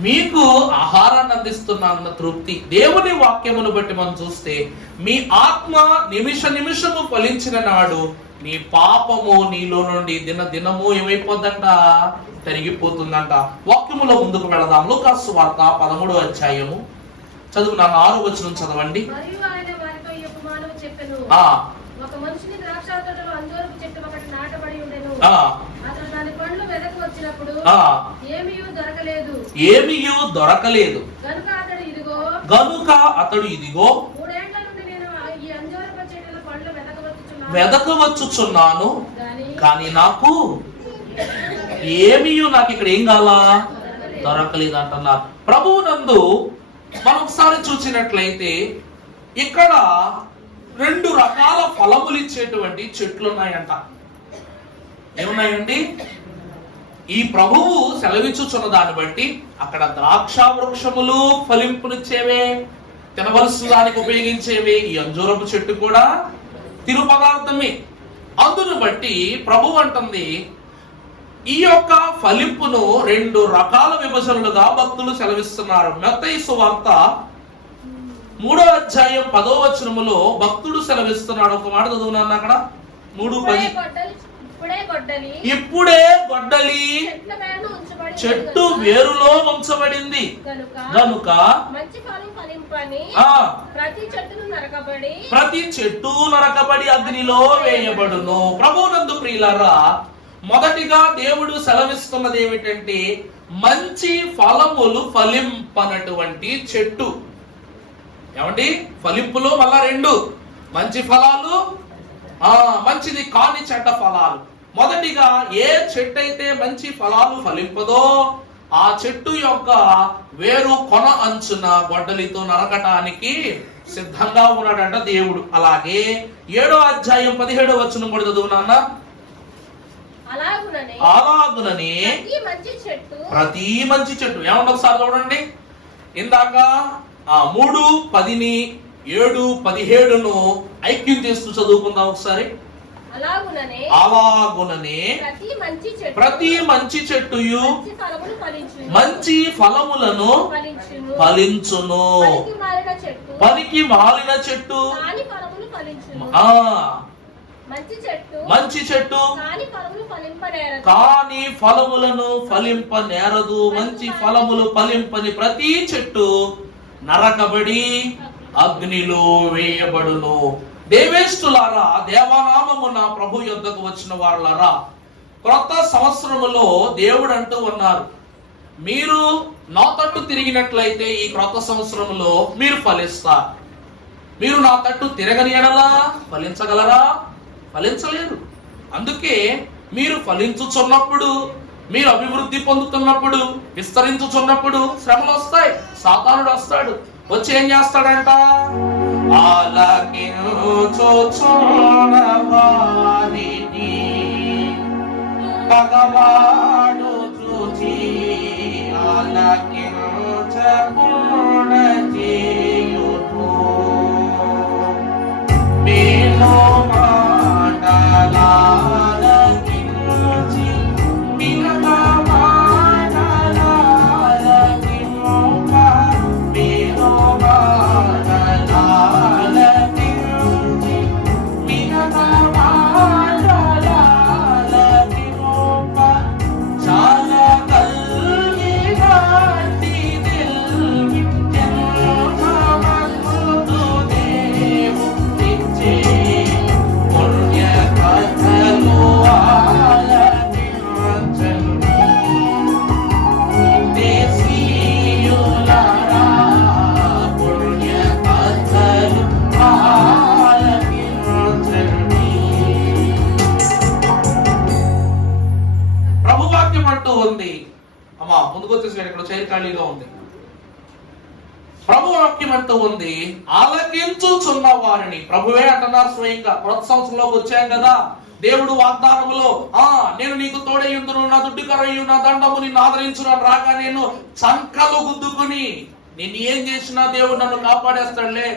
మీకు ఆహారాన్ని అందిస్తున్నానన్న తృప్తి. దేవుని వాక్యమును బట్టి మనం చూస్తే, మీ ఆత్మ నిమిష నిమిషము ఫలించిన నాడు నీ పాపము నీలో నుండి దినదినము ఏమైపోద్దంట, తరిగిపోతుందంట. వాక్యములో ముందుకు వెళదాం. లూకాసు సువార్త 13వ అధ్యాయము చదువునాను, 6వ వచనం చదవండి. మరియు ఆయన వారితో ఈ ఉపమానము చెప్పెను. ఒక మనిషిని ద్రాక్ష తోటలో అంజూరపు చెట్టు ఒకటి నాటబడి ఉండెను. అతడు దాని పండ్లు వెదకు వచ్చినప్పుడు ఏమీయూ దొరకలేదు. గనుక అతడు ఇదిగో 3 ఏండ్ల నుండి నేను ఈ అంజూరపు చెట్టుల పండ్లు వెదకవచ్చుచున్నాను, కానీ నాకు ఏమీయూ నాకు ఇక్కడ ఏం కావాలా, దొరకలేదు అంటున్నారు. ప్రభువునందు మనం ఒకసారి చూసినట్లయితే ఇక్కడ 2 రకాల ఫలములు ఇచ్చేటువంటి చెట్లు ఉన్నాయంట. ఏమున్నాయండి? ఈ ప్రభువు సెలవిచ్చుచున్న దాన్ని బట్టి అక్కడ ద్రాక్ష వృక్షములు ఫలింపునిచ్చేవే, తినవలసిన దానికి ఉపయోగించేవి. ఈ అంజూరపు చెట్టు కూడా తిరు పదార్థమే. అందును బట్టి ప్రభు అంటుంది, ఈ యొక్క ఫలింపును 2 రకాల విభజనలుగా భక్తులు సెలవిస్తున్నారు. మత్తయి సువార్త 3వ అధ్యాయం 10వ వచనములో భక్తుడు సెలవిస్తున్నాడు. ఒక మాట చదువునాను అక్కడ, 3:10. ఇప్పుడే గొడ్డలి చెట్టు వేరులో ఉంచబడింది గనుక ప్రతి చెట్టు నరకబడి అగ్నిలో వేయబడును. ప్రభువునందు ప్రియులారా, మొదటిగా దేవుడు సెలవిస్తున్నది ఏమిటంటే, మంచి ఫలములు ఫలింపనటువంటి చెట్టు. ఏమండి, ఫలింపులు మళ్ళా 2, మంచి ఫలాలు, మంచిది కాని చెడ్డ ఫలాలు. మొదటిగా ఏ చెట్టు అయితే మంచి ఫలాలు ఫలింపదో ఆ చెట్టు యొక్క వేరు కొన అంచున గొడ్డలితో నరకటానికి సిద్ధంగా ఉన్నాడంట దేవుడు. అలాగే 7వ అధ్యాయం 17వ వచనం కూడా చదువు నాన్న. అలాగుననే ప్రతి మంచి చెట్టు ఏమంటే ఒకసారి చూడండి. ఇందాక 3:10ని 7:17ను ఐక్యం చేస్తూ చదువుకుందాం ఒకసారి. అలాగుననే ప్రతి మంచి చెట్టుయు మంచి ఫలములను ఫలించును, పనికి మాలిన చెట్టు మంచి చెట్టు కాని ఫలములను ఫలింపనేరదు. మంచి ఫలములు ఫలింపని ప్రతి చెట్టు నరకబడి అగ్నిలో వేయబడును. దేవేష్టులారా, దేవనామమున ప్రభు యొద్దకు వచ్చిన వారులారా, క్రొత్త సంవత్సరములో దేవుడు అంటూ ఉన్నారు, మీరు నా తట్టు తిరిగినట్లయితే ఈ క్రొత్త సంవత్సరములో మీరు ఫలిస్తారు. మీరు నా తట్టు తిరగని ఎడలా ఫలించగలరా? ఫలించలేరు. అందుకే మీరు ఫలించుచున్నప్పుడు, మీరు అభివృద్ధి పొందుతున్నప్పుడు, విస్తరించుచున్నప్పుడు శ్రమలు వస్తాయి. సాతానుడు వస్తాడు, వచ్చి ఏం చేస్తాడంట, ఆలకించుచున్నవారిని పగవాడు చూచి ఆలకించకుండా చేయును. మేలో మాటలాలకించి మిగత మాటలాలకింప మేలో మాటలాలకించి మిగత మాటలాలకింప చాలా కలిగినట్టి దిల్వి ఖాళీగా ఉంది. ప్రభు వాక్యం అంటూ ఉంది, ఆలకించుచున్న వారిని. ప్రభువే అంటున్నారు స్వయంగా. కొత్త సంవత్సరంలోకి వచ్చాం కదా, దేవుడు వాగ్దానములో నేను నీకు తోడయ్యుందును, నా దుడ్డుకరయ్యు, నా దండము నిన్ను ఆదరించును అని రాగా నేను చంకలు గుద్దుకుని నేను ఏం చేసినా దేవుడు నన్ను కాపాడేస్తాడులే.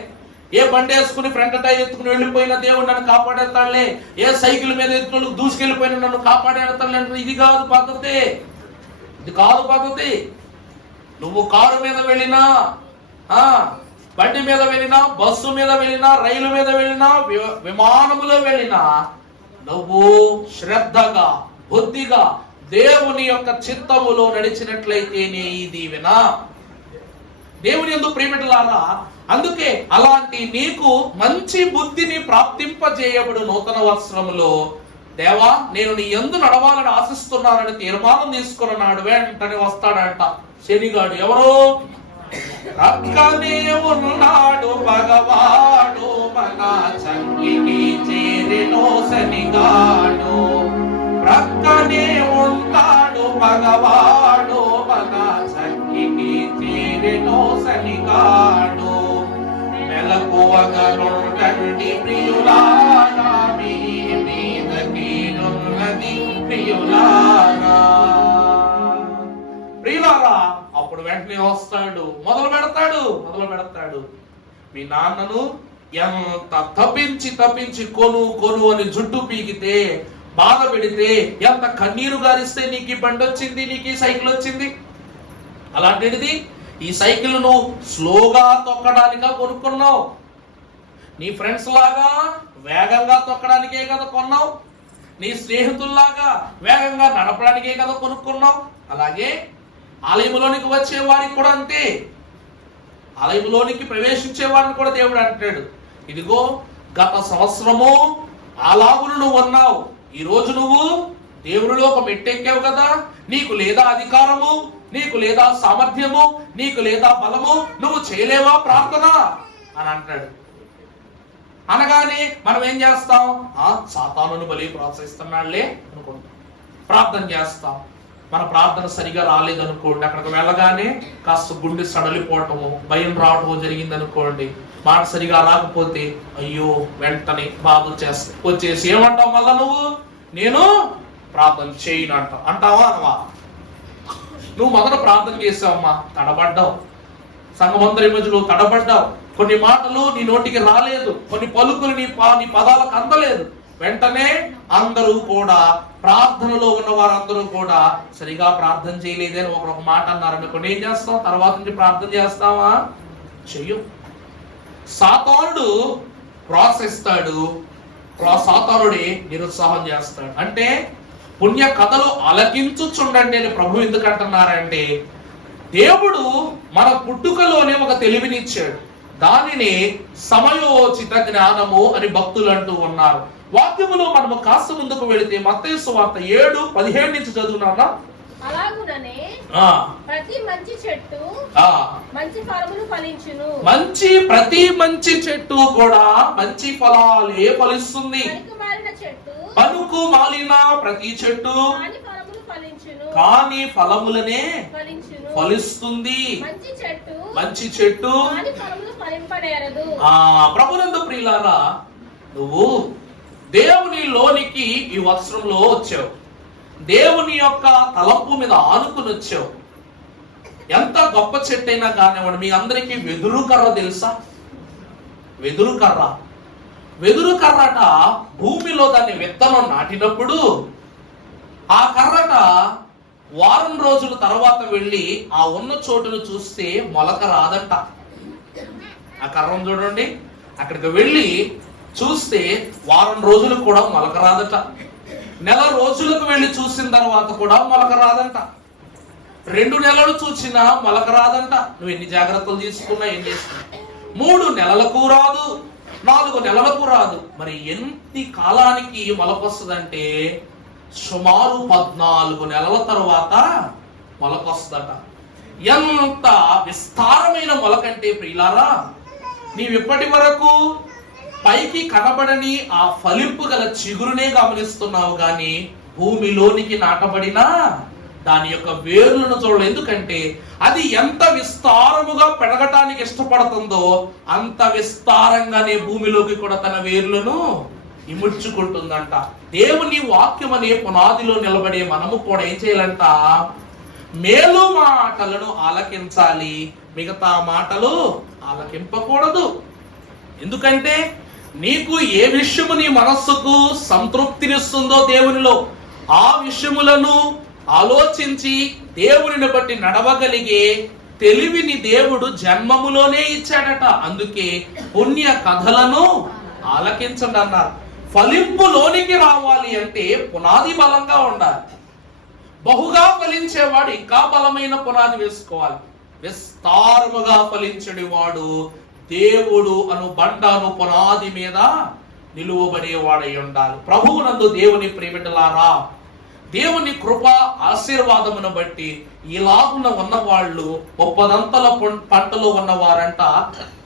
ఏ బండి వేసుకుని ఫ్రంట్ టైర్ ఎత్తుకుని వెళ్ళిపోయిన దేవుడు నన్ను కాపాడేస్తాడులే. ఏ సైకిల్ మీద ఎత్తుకుని దూసుకెళ్ళిపోయిన నన్ను కాపాడేస్తాడులే. ఇది కాదు పద్ధతి, ఇది కాదు పద్ధతి. నువ్వు కారు మీద వెళ్ళినా, బండి మీద వెళ్ళినా, బస్సు మీద వెళ్ళినా, రైలు మీద వెళ్ళినా, విమానములో వెళ్ళినా, నువ్వు శ్రద్ధగా బుద్ధిగా దేవుని యొక్క చిత్తములో నడిచినట్లయితేనే ఈ దీవెన. దేవుని యందు ప్రియమిటులారా, అందుకే అలాంటి నీకు మంచి బుద్ధిని ప్రాప్తింపజేయబడు నూతన వస్త్రములో దేవా నేను నీ యందు నడవాలని ఆశిస్తున్నానని తీర్మానం తీసుకున్నాడు. వెంటనే వస్తాడంట శనిగాడు. ఎవరు? ప్రక్కనే ఉన్నాడు భగవాడు, మన చంగికి చేరెనో శనిగాడు. ప్రక్కనే ఉంటాడు భగవాడు, మన చంగికి చేరెనో శనిగాడు. మెలకువగా నుండండి ప్రియులారా, మీ మీదకి నున్నది ప్రియులారా. ప్రియులారా, అప్పుడు వెంటనే వస్తాడు, మొదలు పెడతాడు. మీ నాన్నను ఎంత తప్పించి కొను అని జుట్టు పీకితే, బాధ పెడితే, ఎంత కన్నీరు గారిస్తే నీకు ఈ బండి వచ్చింది, నీకు ఈ సైకిల్ వచ్చింది. అలాంటిది ఈ సైకిల్ నువ్వు స్లోగా తొక్కడానికా కొనుక్కున్నావు? నీ ఫ్రెండ్స్ లాగా వేగంగా తొక్కడానికే కదా కొన్నావు? నీ స్నేహితుల్లాగా వేగంగా నడపడానికే కదా కొనుక్కున్నావు? అలాగే ఆలయంలోనికి వచ్చే వారికి కూడా అంతే. ఆలయంలోనికి ప్రవేశించే వారిని కూడా దేవుడు అంటాడు, ఇదిగో గత సంవత్సరము అలాగును నువ్వు ఉన్నావు, ఈ రోజు నువ్వు దేవునిలో ఒక మెట్టెక్కావు కదా, నీకు లేదా అధికారము, నీకు లేదా సామర్థ్యము, నీకు లేదా బలము, నువ్వు చేయలేవా ప్రార్థన అని అంటాడు. అనగానే మనం ఏం చేస్తాం? సాతానుని బలి ప్రోత్సహిస్తున్నాళ్లే అనుకుంటాం, ప్రార్థన చేస్తాం. మన ప్రార్థన సరిగా రాలేదనుకోండి, అక్కడికి వెళ్ళగానే కాస్త గుండె సడలిపోవటము, భయం రావటము జరిగింది అనుకోండి. మాట సరిగా రాకపోతే అయ్యో వెంటనే బాధ వచ్చేసి ఏమంటావు? మళ్ళా నువ్వు నేను ప్రార్థన చేయను అంటావా అనవా? నువ్వు మొదట ప్రార్థన చేసావమ్మా, తడబడ్డావు, సంఘమందరి మధ్యలో తడబడ్డావు, కొన్ని మాటలు నీ నోటికి రాలేదు, కొన్ని పలుకులు నీ పదాలకు అందలేదు. వెంటనే అందరూ కూడా ప్రార్థనలో ఉన్న వారందరూ కూడా సరిగా ప్రార్థన చేయలేదని ఒక మాట అన్నారనుకోండి, ఏం చేస్తాం? తర్వాత నుంచి ప్రార్థన చేస్తావా? చెయ్యం. సాతానుడు ప్రోత్సహిస్తాడు, సాతానుడే నిరుత్సాహం చేస్తాడు. అంటే పుణ్య కథలు ఆలకించుచుండండి అని ప్రభు ఎందుకు అంటున్నారంటే, దేవుడు మన పుట్టుకలోనే ఒక తెలివినిచ్చాడు, దానిని సమయోచిత జ్ఞానము అని భక్తులు అంటూ ఉన్నారు. వాక్యములో మనము కాస్త ముందుకు వెళితే మత్తయి సువార్త 7:17 నుంచి చదువునామా? అలాగుననే ప్రతి మంచి చెట్టు మంచి ఫలములు ఫలించును. ప్రతి మంచి చెట్టు కూడా మంచి ఫలాలే ఫలిస్తుంది. పలుకు మాలిన ప్రతి చెట్టు కాని ఫలములనే ఫలిస్తుంది. మంచి చెట్టు ప్రభునందు ప్రియులారా, నువ్వు దేవుని లోనికి ఈ వస్త్రంలో వచ్చావు, దేవుని యొక్క తలంపు మీద ఆనుకుని వచ్చావు. ఎంత గొప్ప చెట్టు అయినా కానివ్వండి, మీ అందరికీ వెదురు కర్ర తెలుసా? వెదురు కర్రట భూమిలో దాన్ని విత్తనం నాటినప్పుడు ఆ కర్రట వారం రోజుల తర్వాత వెళ్ళి ఆ ఉన్న చోటును చూస్తే మొలక రాదంట. ఆ కర్రను చూడండి, అక్కడికి వెళ్ళి చూస్తే వారం రోజులు కూడా మొలక రాదట. నెల రోజులకు వెళ్ళి చూసిన తర్వాత కూడా మొలక రాదంట. 2 నెలలు చూసినా మొలక రాదంట. నువ్వు ఎన్ని జాగ్రత్తలు తీసుకున్నా ఏం చేస్తున్నా. 3 నెలలకు రాదు, 4 నెలలకు రాదు. మరి ఎన్ని కాలానికి మొలకొస్తుందంటే సుమారు 14 నెలల తర్వాత మొలకొస్తుందట. ఎంత విస్తారమైన మొలకంటే ప్రియులారా, నీవిప్పటి వరకు పైకి కనబడని ఆ ఫలింపు గల చిగురునే గమనిస్తున్నావు, గాని భూమిలోనికి నాటబడిన దాని యొక్క వేర్లను చూడాలి. ఎందుకంటే అది ఎంత విస్తారముగా పెరగటానికి ఇష్టపడుతుందో అంత విస్తారంగానే భూమిలోకి కూడా తన వేర్లను ఇముడ్చుకుంటుందంట. దేవుని వాక్యం అనే పునాదిలో నిలబడే మనము కూడా ఏం చేయాలంట? మేలు మాటలను ఆలకించాలి, మిగతా మాటలు ఆలకింపకూడదు. ఎందుకంటే నీకు ఏ విషయము నీ మనస్సుకు సంతృప్తినిస్తుందో దేవునిలో, ఆ విషయములను ఆలోచించి దేవునిని బట్టి నడవగలిగే తెలివిని దేవుడు జన్మములోనే ఇచ్చాడట. అందుకే పుణ్య కథలను ఆలకించండి అన్నారు. ఫలింపులోనికి రావాలి అంటే పునాది బలంగా ఉండాలి. బహుగా ఫలించేవాడు ఇంకా బలమైన పునాది వేసుకోవాలి. విస్తారముగా ఫలించడి వాడు దేవుడు అను బండను పునాది మీద నిలువబడేవాడై ఉండాలి. ప్రభువునందు దేవుని ప్రియబిడ్డలారా, దేవుని కృప ఆశీర్వాదమును బట్టి ఇలాగున ఉన్నవాళ్ళు 30 పంటలో ఉన్నవారంట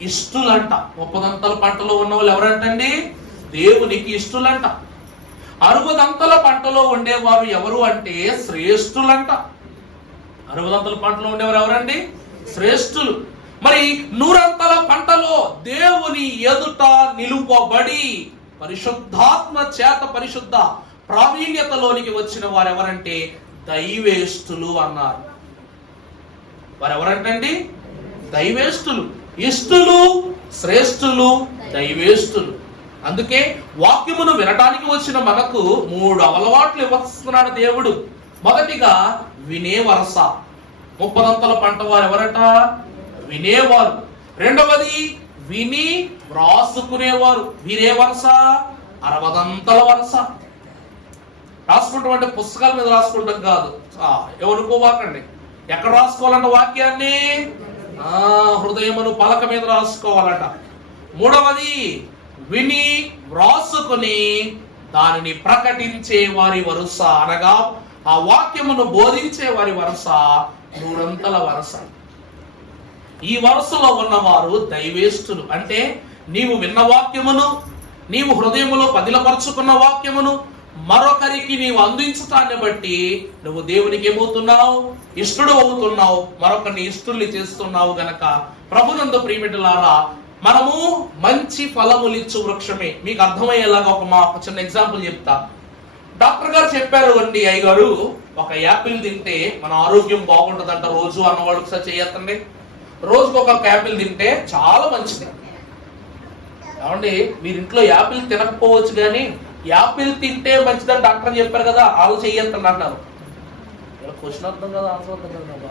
ఇష్టులంట. 30 పంటలో ఉన్న వాళ్ళు ఎవరంటండి? దేవునికి ఇష్టులంట. 60 పంటలో ఉండేవారు ఎవరు అంటే శ్రేష్ఠులంట. 60 పంటలో ఉండేవారు ఎవరండి? శ్రేష్ఠులు. మరి 100 పంటలో దేవుని ఎదుట నిలువబడి పరిశుద్ధాత్మ చేత పరిశుద్ధ ప్రావీణ్యతలోనికి వచ్చిన వారు ఎవరంటే దైవేష్ఠులు అన్నారు. వారు ఎవరంటండి? దైవేష్ఠులు. ఇష్టులు, శ్రేష్ఠులు, దైవేష్ఠులు. అందుకే వాక్యమును వినటానికి వచ్చిన మనకు 3 అలవాట్లు ఇవ్వస్తున్నాడు దేవుడు. మొదటిగా వినే వరస. 30 పంట వారు ఎవరట? వినేవారు. రెండవది విని వ్రాసుకునేవారు. వినే వరస 60 వరస. రాసుకుంటాం అంటే పుస్తకాల మీద రాసుకుంటాం కాదు. ఎవరుకోవాకండి. ఎక్కడ రాసుకోవాలంట వాక్యాన్ని? హృదయమును పలక మీద రాసుకోవాలట. మూడవది విని వ్రాసుకుని దానిని ప్రకటించే వారి వరుస, అనగా ఆ వాక్యమును బోధించే వారి వరుస 100 వరుస. ఈ వరుసలో ఉన్నవారు దైవేష్ఠులు. అంటే నీవు విన్న వాక్యమును, నీవు హృదయములో పదిలపరుచుకున్న వాక్యమును మరొకరికి నీవు అందించటాన్ని బట్టి నువ్వు దేవునికి ఏమవుతున్నావు? ఇష్టడు అవుతున్నావు. మరొకరిని ఇష్టుల్ని చేస్తున్నావు గనక ప్రభునందు ప్రియబిడ్డలారా, మనము మంచి ఫలములిచ్చు వృక్షమే. మీకు అర్థమయ్యేలాగా ఒక చిన్న ఎగ్జాంపుల్ చెప్తా. డాక్టర్ గారు చెప్పారు అండి, అయ్యగారు ఒక యాపిల్ తింటే మన ఆరోగ్యం బాగుంటుందంట రోజు అన్నవాళ్ళు ఒకసారి చేయొద్దండి. రోజుకు ఒక యాపిల్ తింటే చాలా మంచిది. ఏమండి, మీరు ఇంట్లో యాపిల్ తినకపోవచ్చు కానీ యాపిల్ తింటే మంచిదని డాక్టర్ చెప్పారు కదా, వాళ్ళు చెయ్యొద్దండి అంటారు. క్వశ్చన్ అర్థం కదా, ఆన్సర్ అర్థం కదా.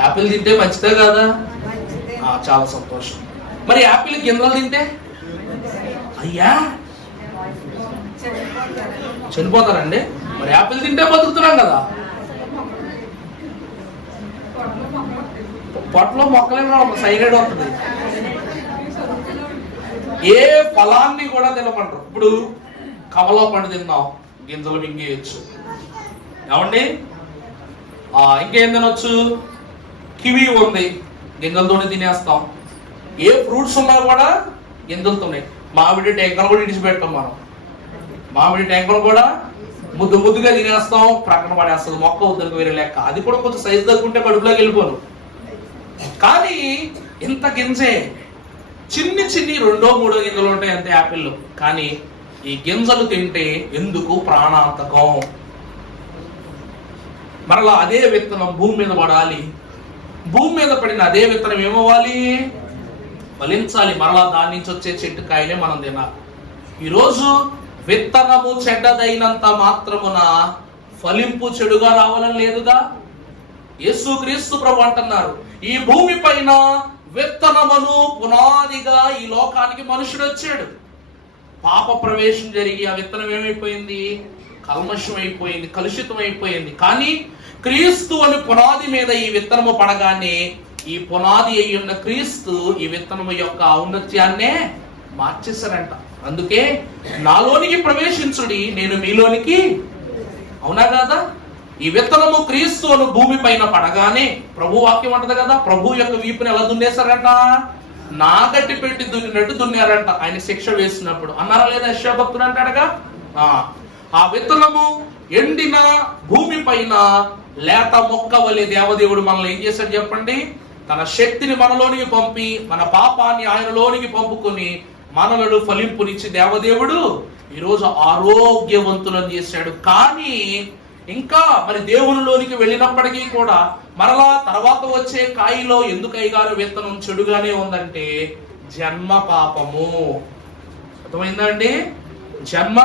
యాపిల్ తింటే మంచిదే కదా? చాలా సంతోషం. మరి యాపిల్ గింజలు తింటే అయ్యా చనిపోతారండి. మరి యాపిల్ తింటే బతుకుతున్నాం కదా. పొట్టలో మొక్కలే సైనైడ్ వస్తుంది. ఏ ఫలాన్ని కూడా తినమంటారు. ఇప్పుడు కమలా పండు తిన్నాం, గింజలు మింగేయచ్చు. ఏమండి, ఇంకేం తినొచ్చు? కివి ఉంది, గింజలతోనే తినేస్తాం. ఏ ఫ్రూట్స్ ఉన్నా కూడా గింజలతోనే. మామిడి టెంకలు కూడా ఇడిచిపెట్టాం మనం. మామిడి టెంకలు కూడా ముద్దుగా తినేస్తాం, ప్రక్కన పడేస్తుంది. మొక్క వద్దని వేరే లెక్క. అది కూడా కొంచెం సైజు తగ్గుంటే కడుపులోకి వెళ్ళిపోను. కానీ ఇంత గింజే, చిన్ని 2-3 గింజలు ఉంటాయి అంతే యాపిల్లో. కానీ ఈ గింజలు తింటే ఎందుకు? ప్రాణాంతకం. మరలా అదే విత్తనం భూమి మీద పడాలి. భూమి మీద పడిన అదే విత్తనం ఏమవ్వాలి? ఫలించాలి. మరలా దాని నుంచి వచ్చే చెట్టు కాయలే మనం తినాలి. ఈరోజు విత్తనము చెడ్డదైనంత మాత్రమున ఫలింపు చెడుగా రావాలని లేదుగా. యేసుక్రీస్తు ప్రభు అంటున్నారు, ఈ భూమి పైన విత్తనమును పునాదిగా ఈ లోకానికి మనుషుడు వచ్చాడు. పాప ప్రవేశం జరిగి ఆ విత్తనం ఏమైపోయింది? కల్మషం అయిపోయింది, కలుషితం అయిపోయింది. కానీ క్రీస్తు అని పునాది మీద ఈ విత్తనము పడగానే ఈ పునాది అయి ఉన్న క్రీస్తు ఈ విత్తనము యొక్క ఔన్నత్యాన్నే మార్చేశారంట. అందుకే నాలోనికి ప్రవేశించుడి, నేను మీలోనికి. అవునా కదా? ఈ విత్తనము క్రీస్తు అను భూమి పైన పడగానే ప్రభు వాక్యం అంటది కదా, ప్రభు యొక్క వీపుని ఎలా దున్నేశారంట? నాగట్టి పెట్టి దున్నినట్టు దున్నారంట ఆయన శిక్ష వేసినప్పుడు. అన్నారా లేదా? యెషయా భక్తుడు అంటాడుగా, ఆ విత్తనము ఎండిన భూమి పైన లేత మొక్క వలె దేవదేవుడు మనల్ని ఏం చేశాడు చెప్పండి? తన శక్తిని మనలోనికి పంపి మన పాపాన్ని ఆయనలోనికి పంపుకొని మనలను ఫలింపునిచ్చి దేవదేవుడు ఈరోజు ఆరోగ్యవంతులను చేశాడు. కానీ ఇంకా మరి దేవునిలోనికి వెళ్ళినప్పటికీ కూడా మరలా తర్వాత వచ్చే కాయలో ఎందుకు అయ్యగారు విత్తనం చెడుగానే ఉందంటే జన్మ పాపము. అర్థమైందండి? జన్మ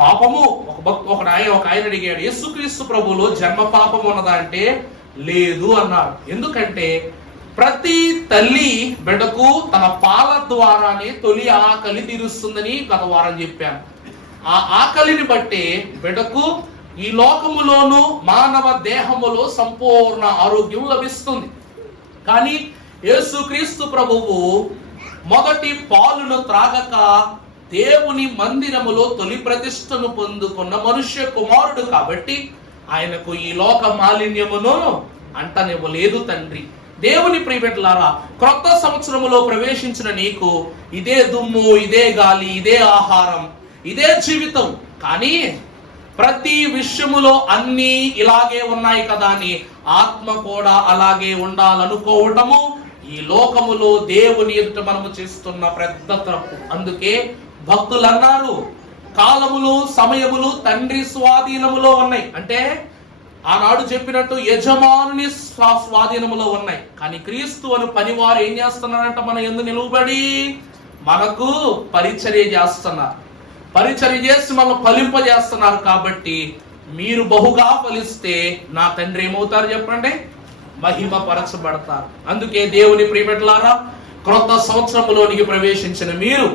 పాపము. ఒక ఆయన అడిగాడు, యేసుక్రీస్తు ప్రభువులో జన్మ పాపం ఉన్నదా అంటే లేదు అన్నారు. ఎందుకంటే ప్రతి తల్లి బిడ్డకు తన పాల ద్వారానే తొలి ఆకలి తీరుస్తుందని గత వారం చెప్పాను. ఆ ఆకలిని బట్టే బిడ్డకు ఈ లోకములోను మానవ దేహములో సంపూర్ణ ఆరోగ్యం లభిస్తుంది. కానీ యేసుక్రీస్తు ప్రభువు మొదటి పాలును త్రాగక దేవుని మందిరములో తొలి ప్రతిష్టను పొందుకున్న మనుష్య కుమారుడు కాబట్టి ఆయనకు ఈ లోక మాలిన్యమును అంటనివ్వలేదు తండ్రి. దేవుని ప్రియబిడ్డలారా, క్రొత్త సంవత్సరములో ప్రవేశించిన నీకు ఇదే దుమ్ము, ఇదే గాలి, ఇదే ఆహారం, ఇదే జీవితం. కానీ ప్రతి విషయములో అన్నీ ఇలాగే ఉన్నాయి కదా అని ఆత్మ కూడా అలాగే ఉండాలనుకోవటము ఈ లోకములో దేవుని ఎదుట మనము చేస్తున్న పెద్ద తప్పు. అందుకే భక్తులు అన్నారు, కాలములు సమయములు తండ్రి స్వాధీనములో ఉన్నాయి. అంటే ఆనాడు చెప్పినట్టు యజమానుని స్వాధీనములో ఉన్నాయి. కానీ క్రీస్తు అని పనివారు ఏం చేస్తున్నారంట? మన యందు నిలువబడి మనకు పరిచర్య చేస్తున్నారు. పరిచర్య చేసి మనం ఫలింపజేస్తున్నారు. కాబట్టి మీరు బహుగా ఫలిస్తే నా తండ్రి ఏమవుతారు చెప్పండి? మహిమ పరచబడతారు. అందుకే దేవుని ప్రియబిడ్డలారా, క్రొత్త సంవత్సరములోనికి ప్రవేశించిన మీరు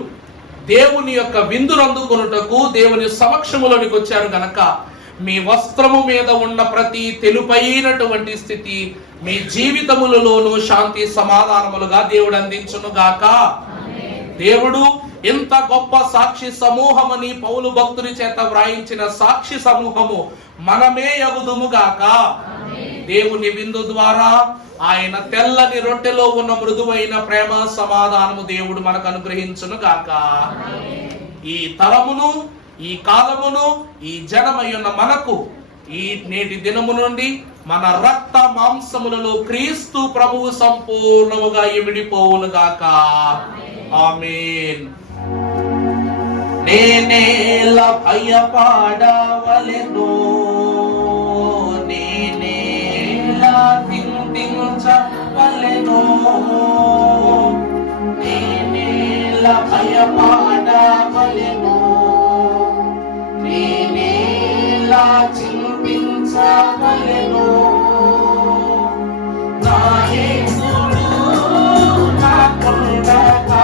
దేవుని యొక్క విందును అందుకొనుటకు దేవుని సమక్షములోనికి వచ్చారు గనక మీ వస్త్రము మీద ఉన్న ప్రతి తెలుపైనటువంటి స్థితి మీ జీవితములలోనూ శాంతి సమాధానములుగా దేవుడు అందించును గాక. దేవుడు ఇంత గొప్ప సాక్షి సమూహమని పౌలు భక్తుని చేత వ్రాయించిన సాక్షి సమూహము మనమే యగుదుము గాక. దేవుని విందు ద్వారా ఆయన తెల్లని రొట్టెలో ఉన్న మృదువైన ప్రేమ సమాధానము దేవుడు మనకు అనుగ్రహించును గాక. ఈ తరమును, ఈ కాలమును, ఈ జనమయ్యున్న మనకు ఈ నేటి దినము నుండి మన రక్త మాంసములలో క్రీస్తు ప్రభువు సంపూర్ణముగా ఇమిడిపోవును గాక. ఆమేన్. నేనేల భయపడవలెను, నేనేల చింతించవలెను, నేనేల భయపడవలెను, నేనేల చింతించవలెను. నా యేసుడు నాకుండగా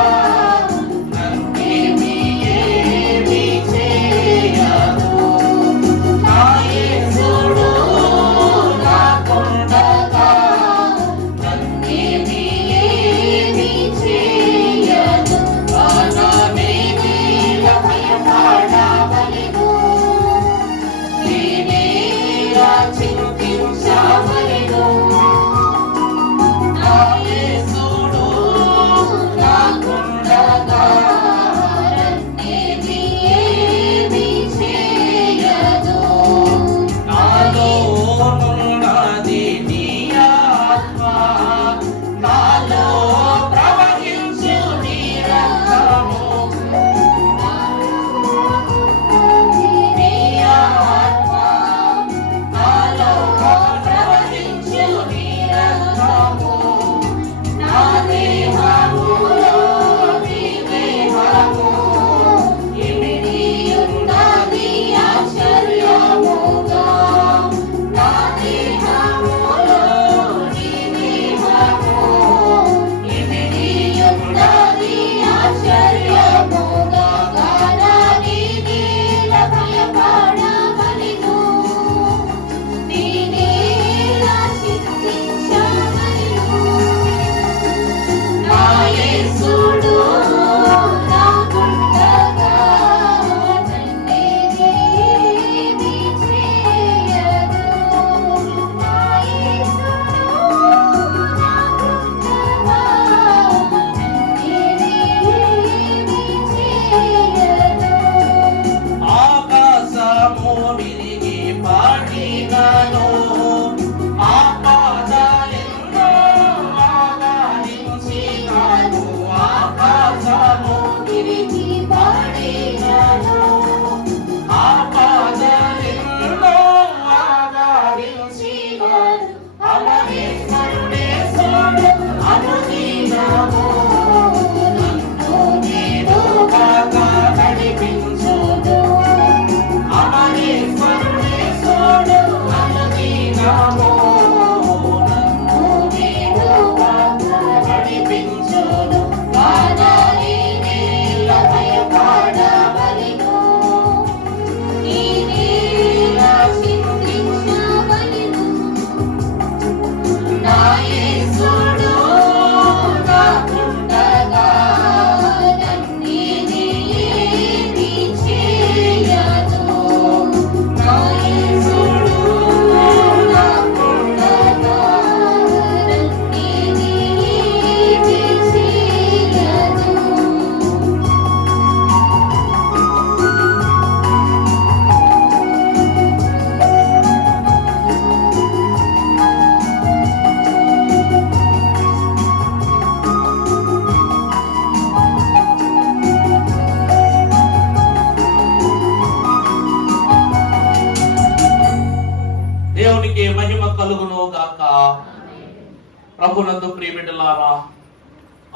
ప్రభునందు ప్రియబిడ్డలారా,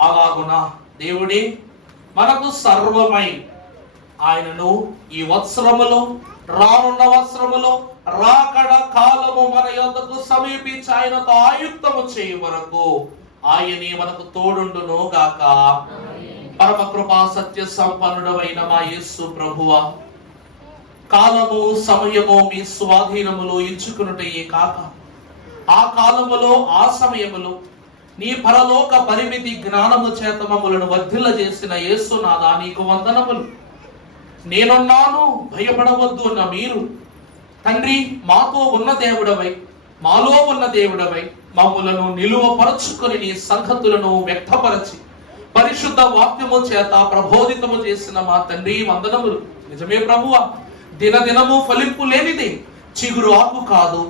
అలాగున దేవుడే మనకు సర్వమై ఆయనను ఈ వత్సరములో, రానున్న వత్సరములో, రాకడ కాలము మన యొద్దకు సమీపించి ఆయనతో ఆయుక్తము చేయ వరకు ఆయనే మనకు తోడుండును గాక. పరమ కృపా సత్య సంపన్నుడైన మా యేసు ప్రభువా, కాలము సమయము మీ స్వాధీనములో ఎంచుకున్నటయే కాక, ఆ కాలములో ఆ సమయములో నీ పరలోక పరిమితి జ్ఞానము చేత మమ్ములను వర్ధిల్ల చేసిన యేసునాథా నీకు వందనములు. నేనున్నాను, భయపడవద్దు అన్న మీరు తండ్రి మాతో ఉన్న దేవుడవై, మాలో ఉన్న దేవుడవై మమ్ములను నిలువపరచుకొని నీ సంగతులను వ్యక్తపరచి పరిశుద్ధ వాక్యము చేత ప్రబోధితము చేసిన మా తండ్రి వందనములు. నిజమే ప్రభువా, దినదినము ఫలింపు లేనిది చిగురు ఆకు కాదు,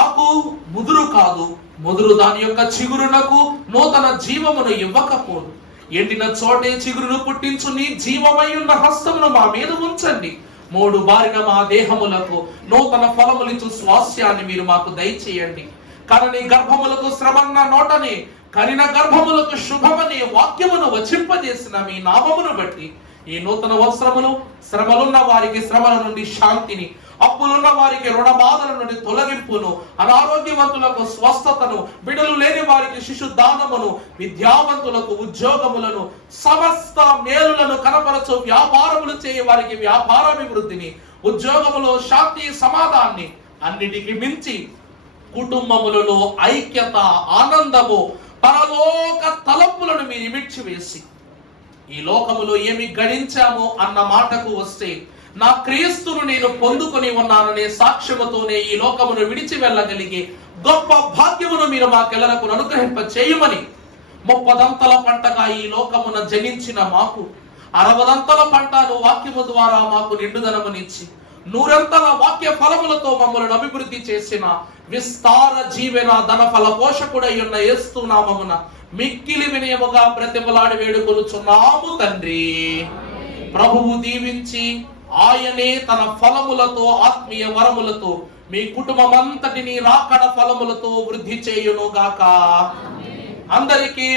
ఆకు ముదురు కాదు, ముదురు దాని యొక్క చిగురునకు నూతన జీవమును ఇవ్వకపోదు. ఎండిన చోటే చిగురును పుట్టించు నీ జీవమై ఉన్న హస్తమును మా మీద ఉంచండి. మూడు బారిన మా దేహములకు నూతన ఫలములిచ్చు స్వాస్యాన్ని మీరు మాకు దయచేయండి. కనని గర్భములకు శ్రమన్న నోటనే, కనిన గర్భములకు శుభమనే వాక్యమును వచింపజేసిన మీ నామమును బట్టి ఈ నూతన వత్సరములు శ్రమలున్న వారికి శ్రమల నుండి శాంతిని, అప్పులున్న వారికి రుణ బాధల నుండి తొలగింపును, అనారోగ్యవంతులకు స్వస్థతను, బిడ్డలు లేని వారికి శిశుదానమును, విద్యావంతులకు ఉద్యోగములను, సమస్త మేలులను కనపరచు వ్యాపారములు చేయ వారికి వ్యాపారాభివృద్ధిని, ఉద్యోగములో శాంతి సమాధాన్ని, అన్నిటికి మించి కుటుంబములలో ఐక్యత, ఆనందము, పరలోక తలంపులను మీరు ఇమిడ్చి వేసి ఈ లోకములో ఏమి గణించామో అన్న మాటకు వస్తే, నా క్రీస్తును నేను పొందుకొని ఉన్నాననే సాక్ష్యముతోనే ఈ లోకమును విడిచి వెళ్ళగలిగే గొప్ప భాగ్యమును మీరు మాకెల్లరకు అనుగ్రహింప చేయమని 30 పంటగా ఈ లోకమున జనించిన మాకు 60 పంటను వాక్యము ద్వారా మాకు నిండుదనమునిచ్చి 100 వాక్య ఫలములతో మమ్మల్ని అభివృద్ధి చేసిన విస్తార జీవన ధన ఫల పోషకుడై ఉన్న యేసు నామమున మిక్కిలి వినయముగా ప్రతిమలాడి వేడుకొనుచున్నాము తండ్రి. ప్రభువు దీవించి ఆయనే తన ఫలములతో, ఆత్మీయ వరములతో మీ కుటుంబం అంతటిని రాకడ ఫలములతో వృద్ధి చేయును గాక. అందరికీ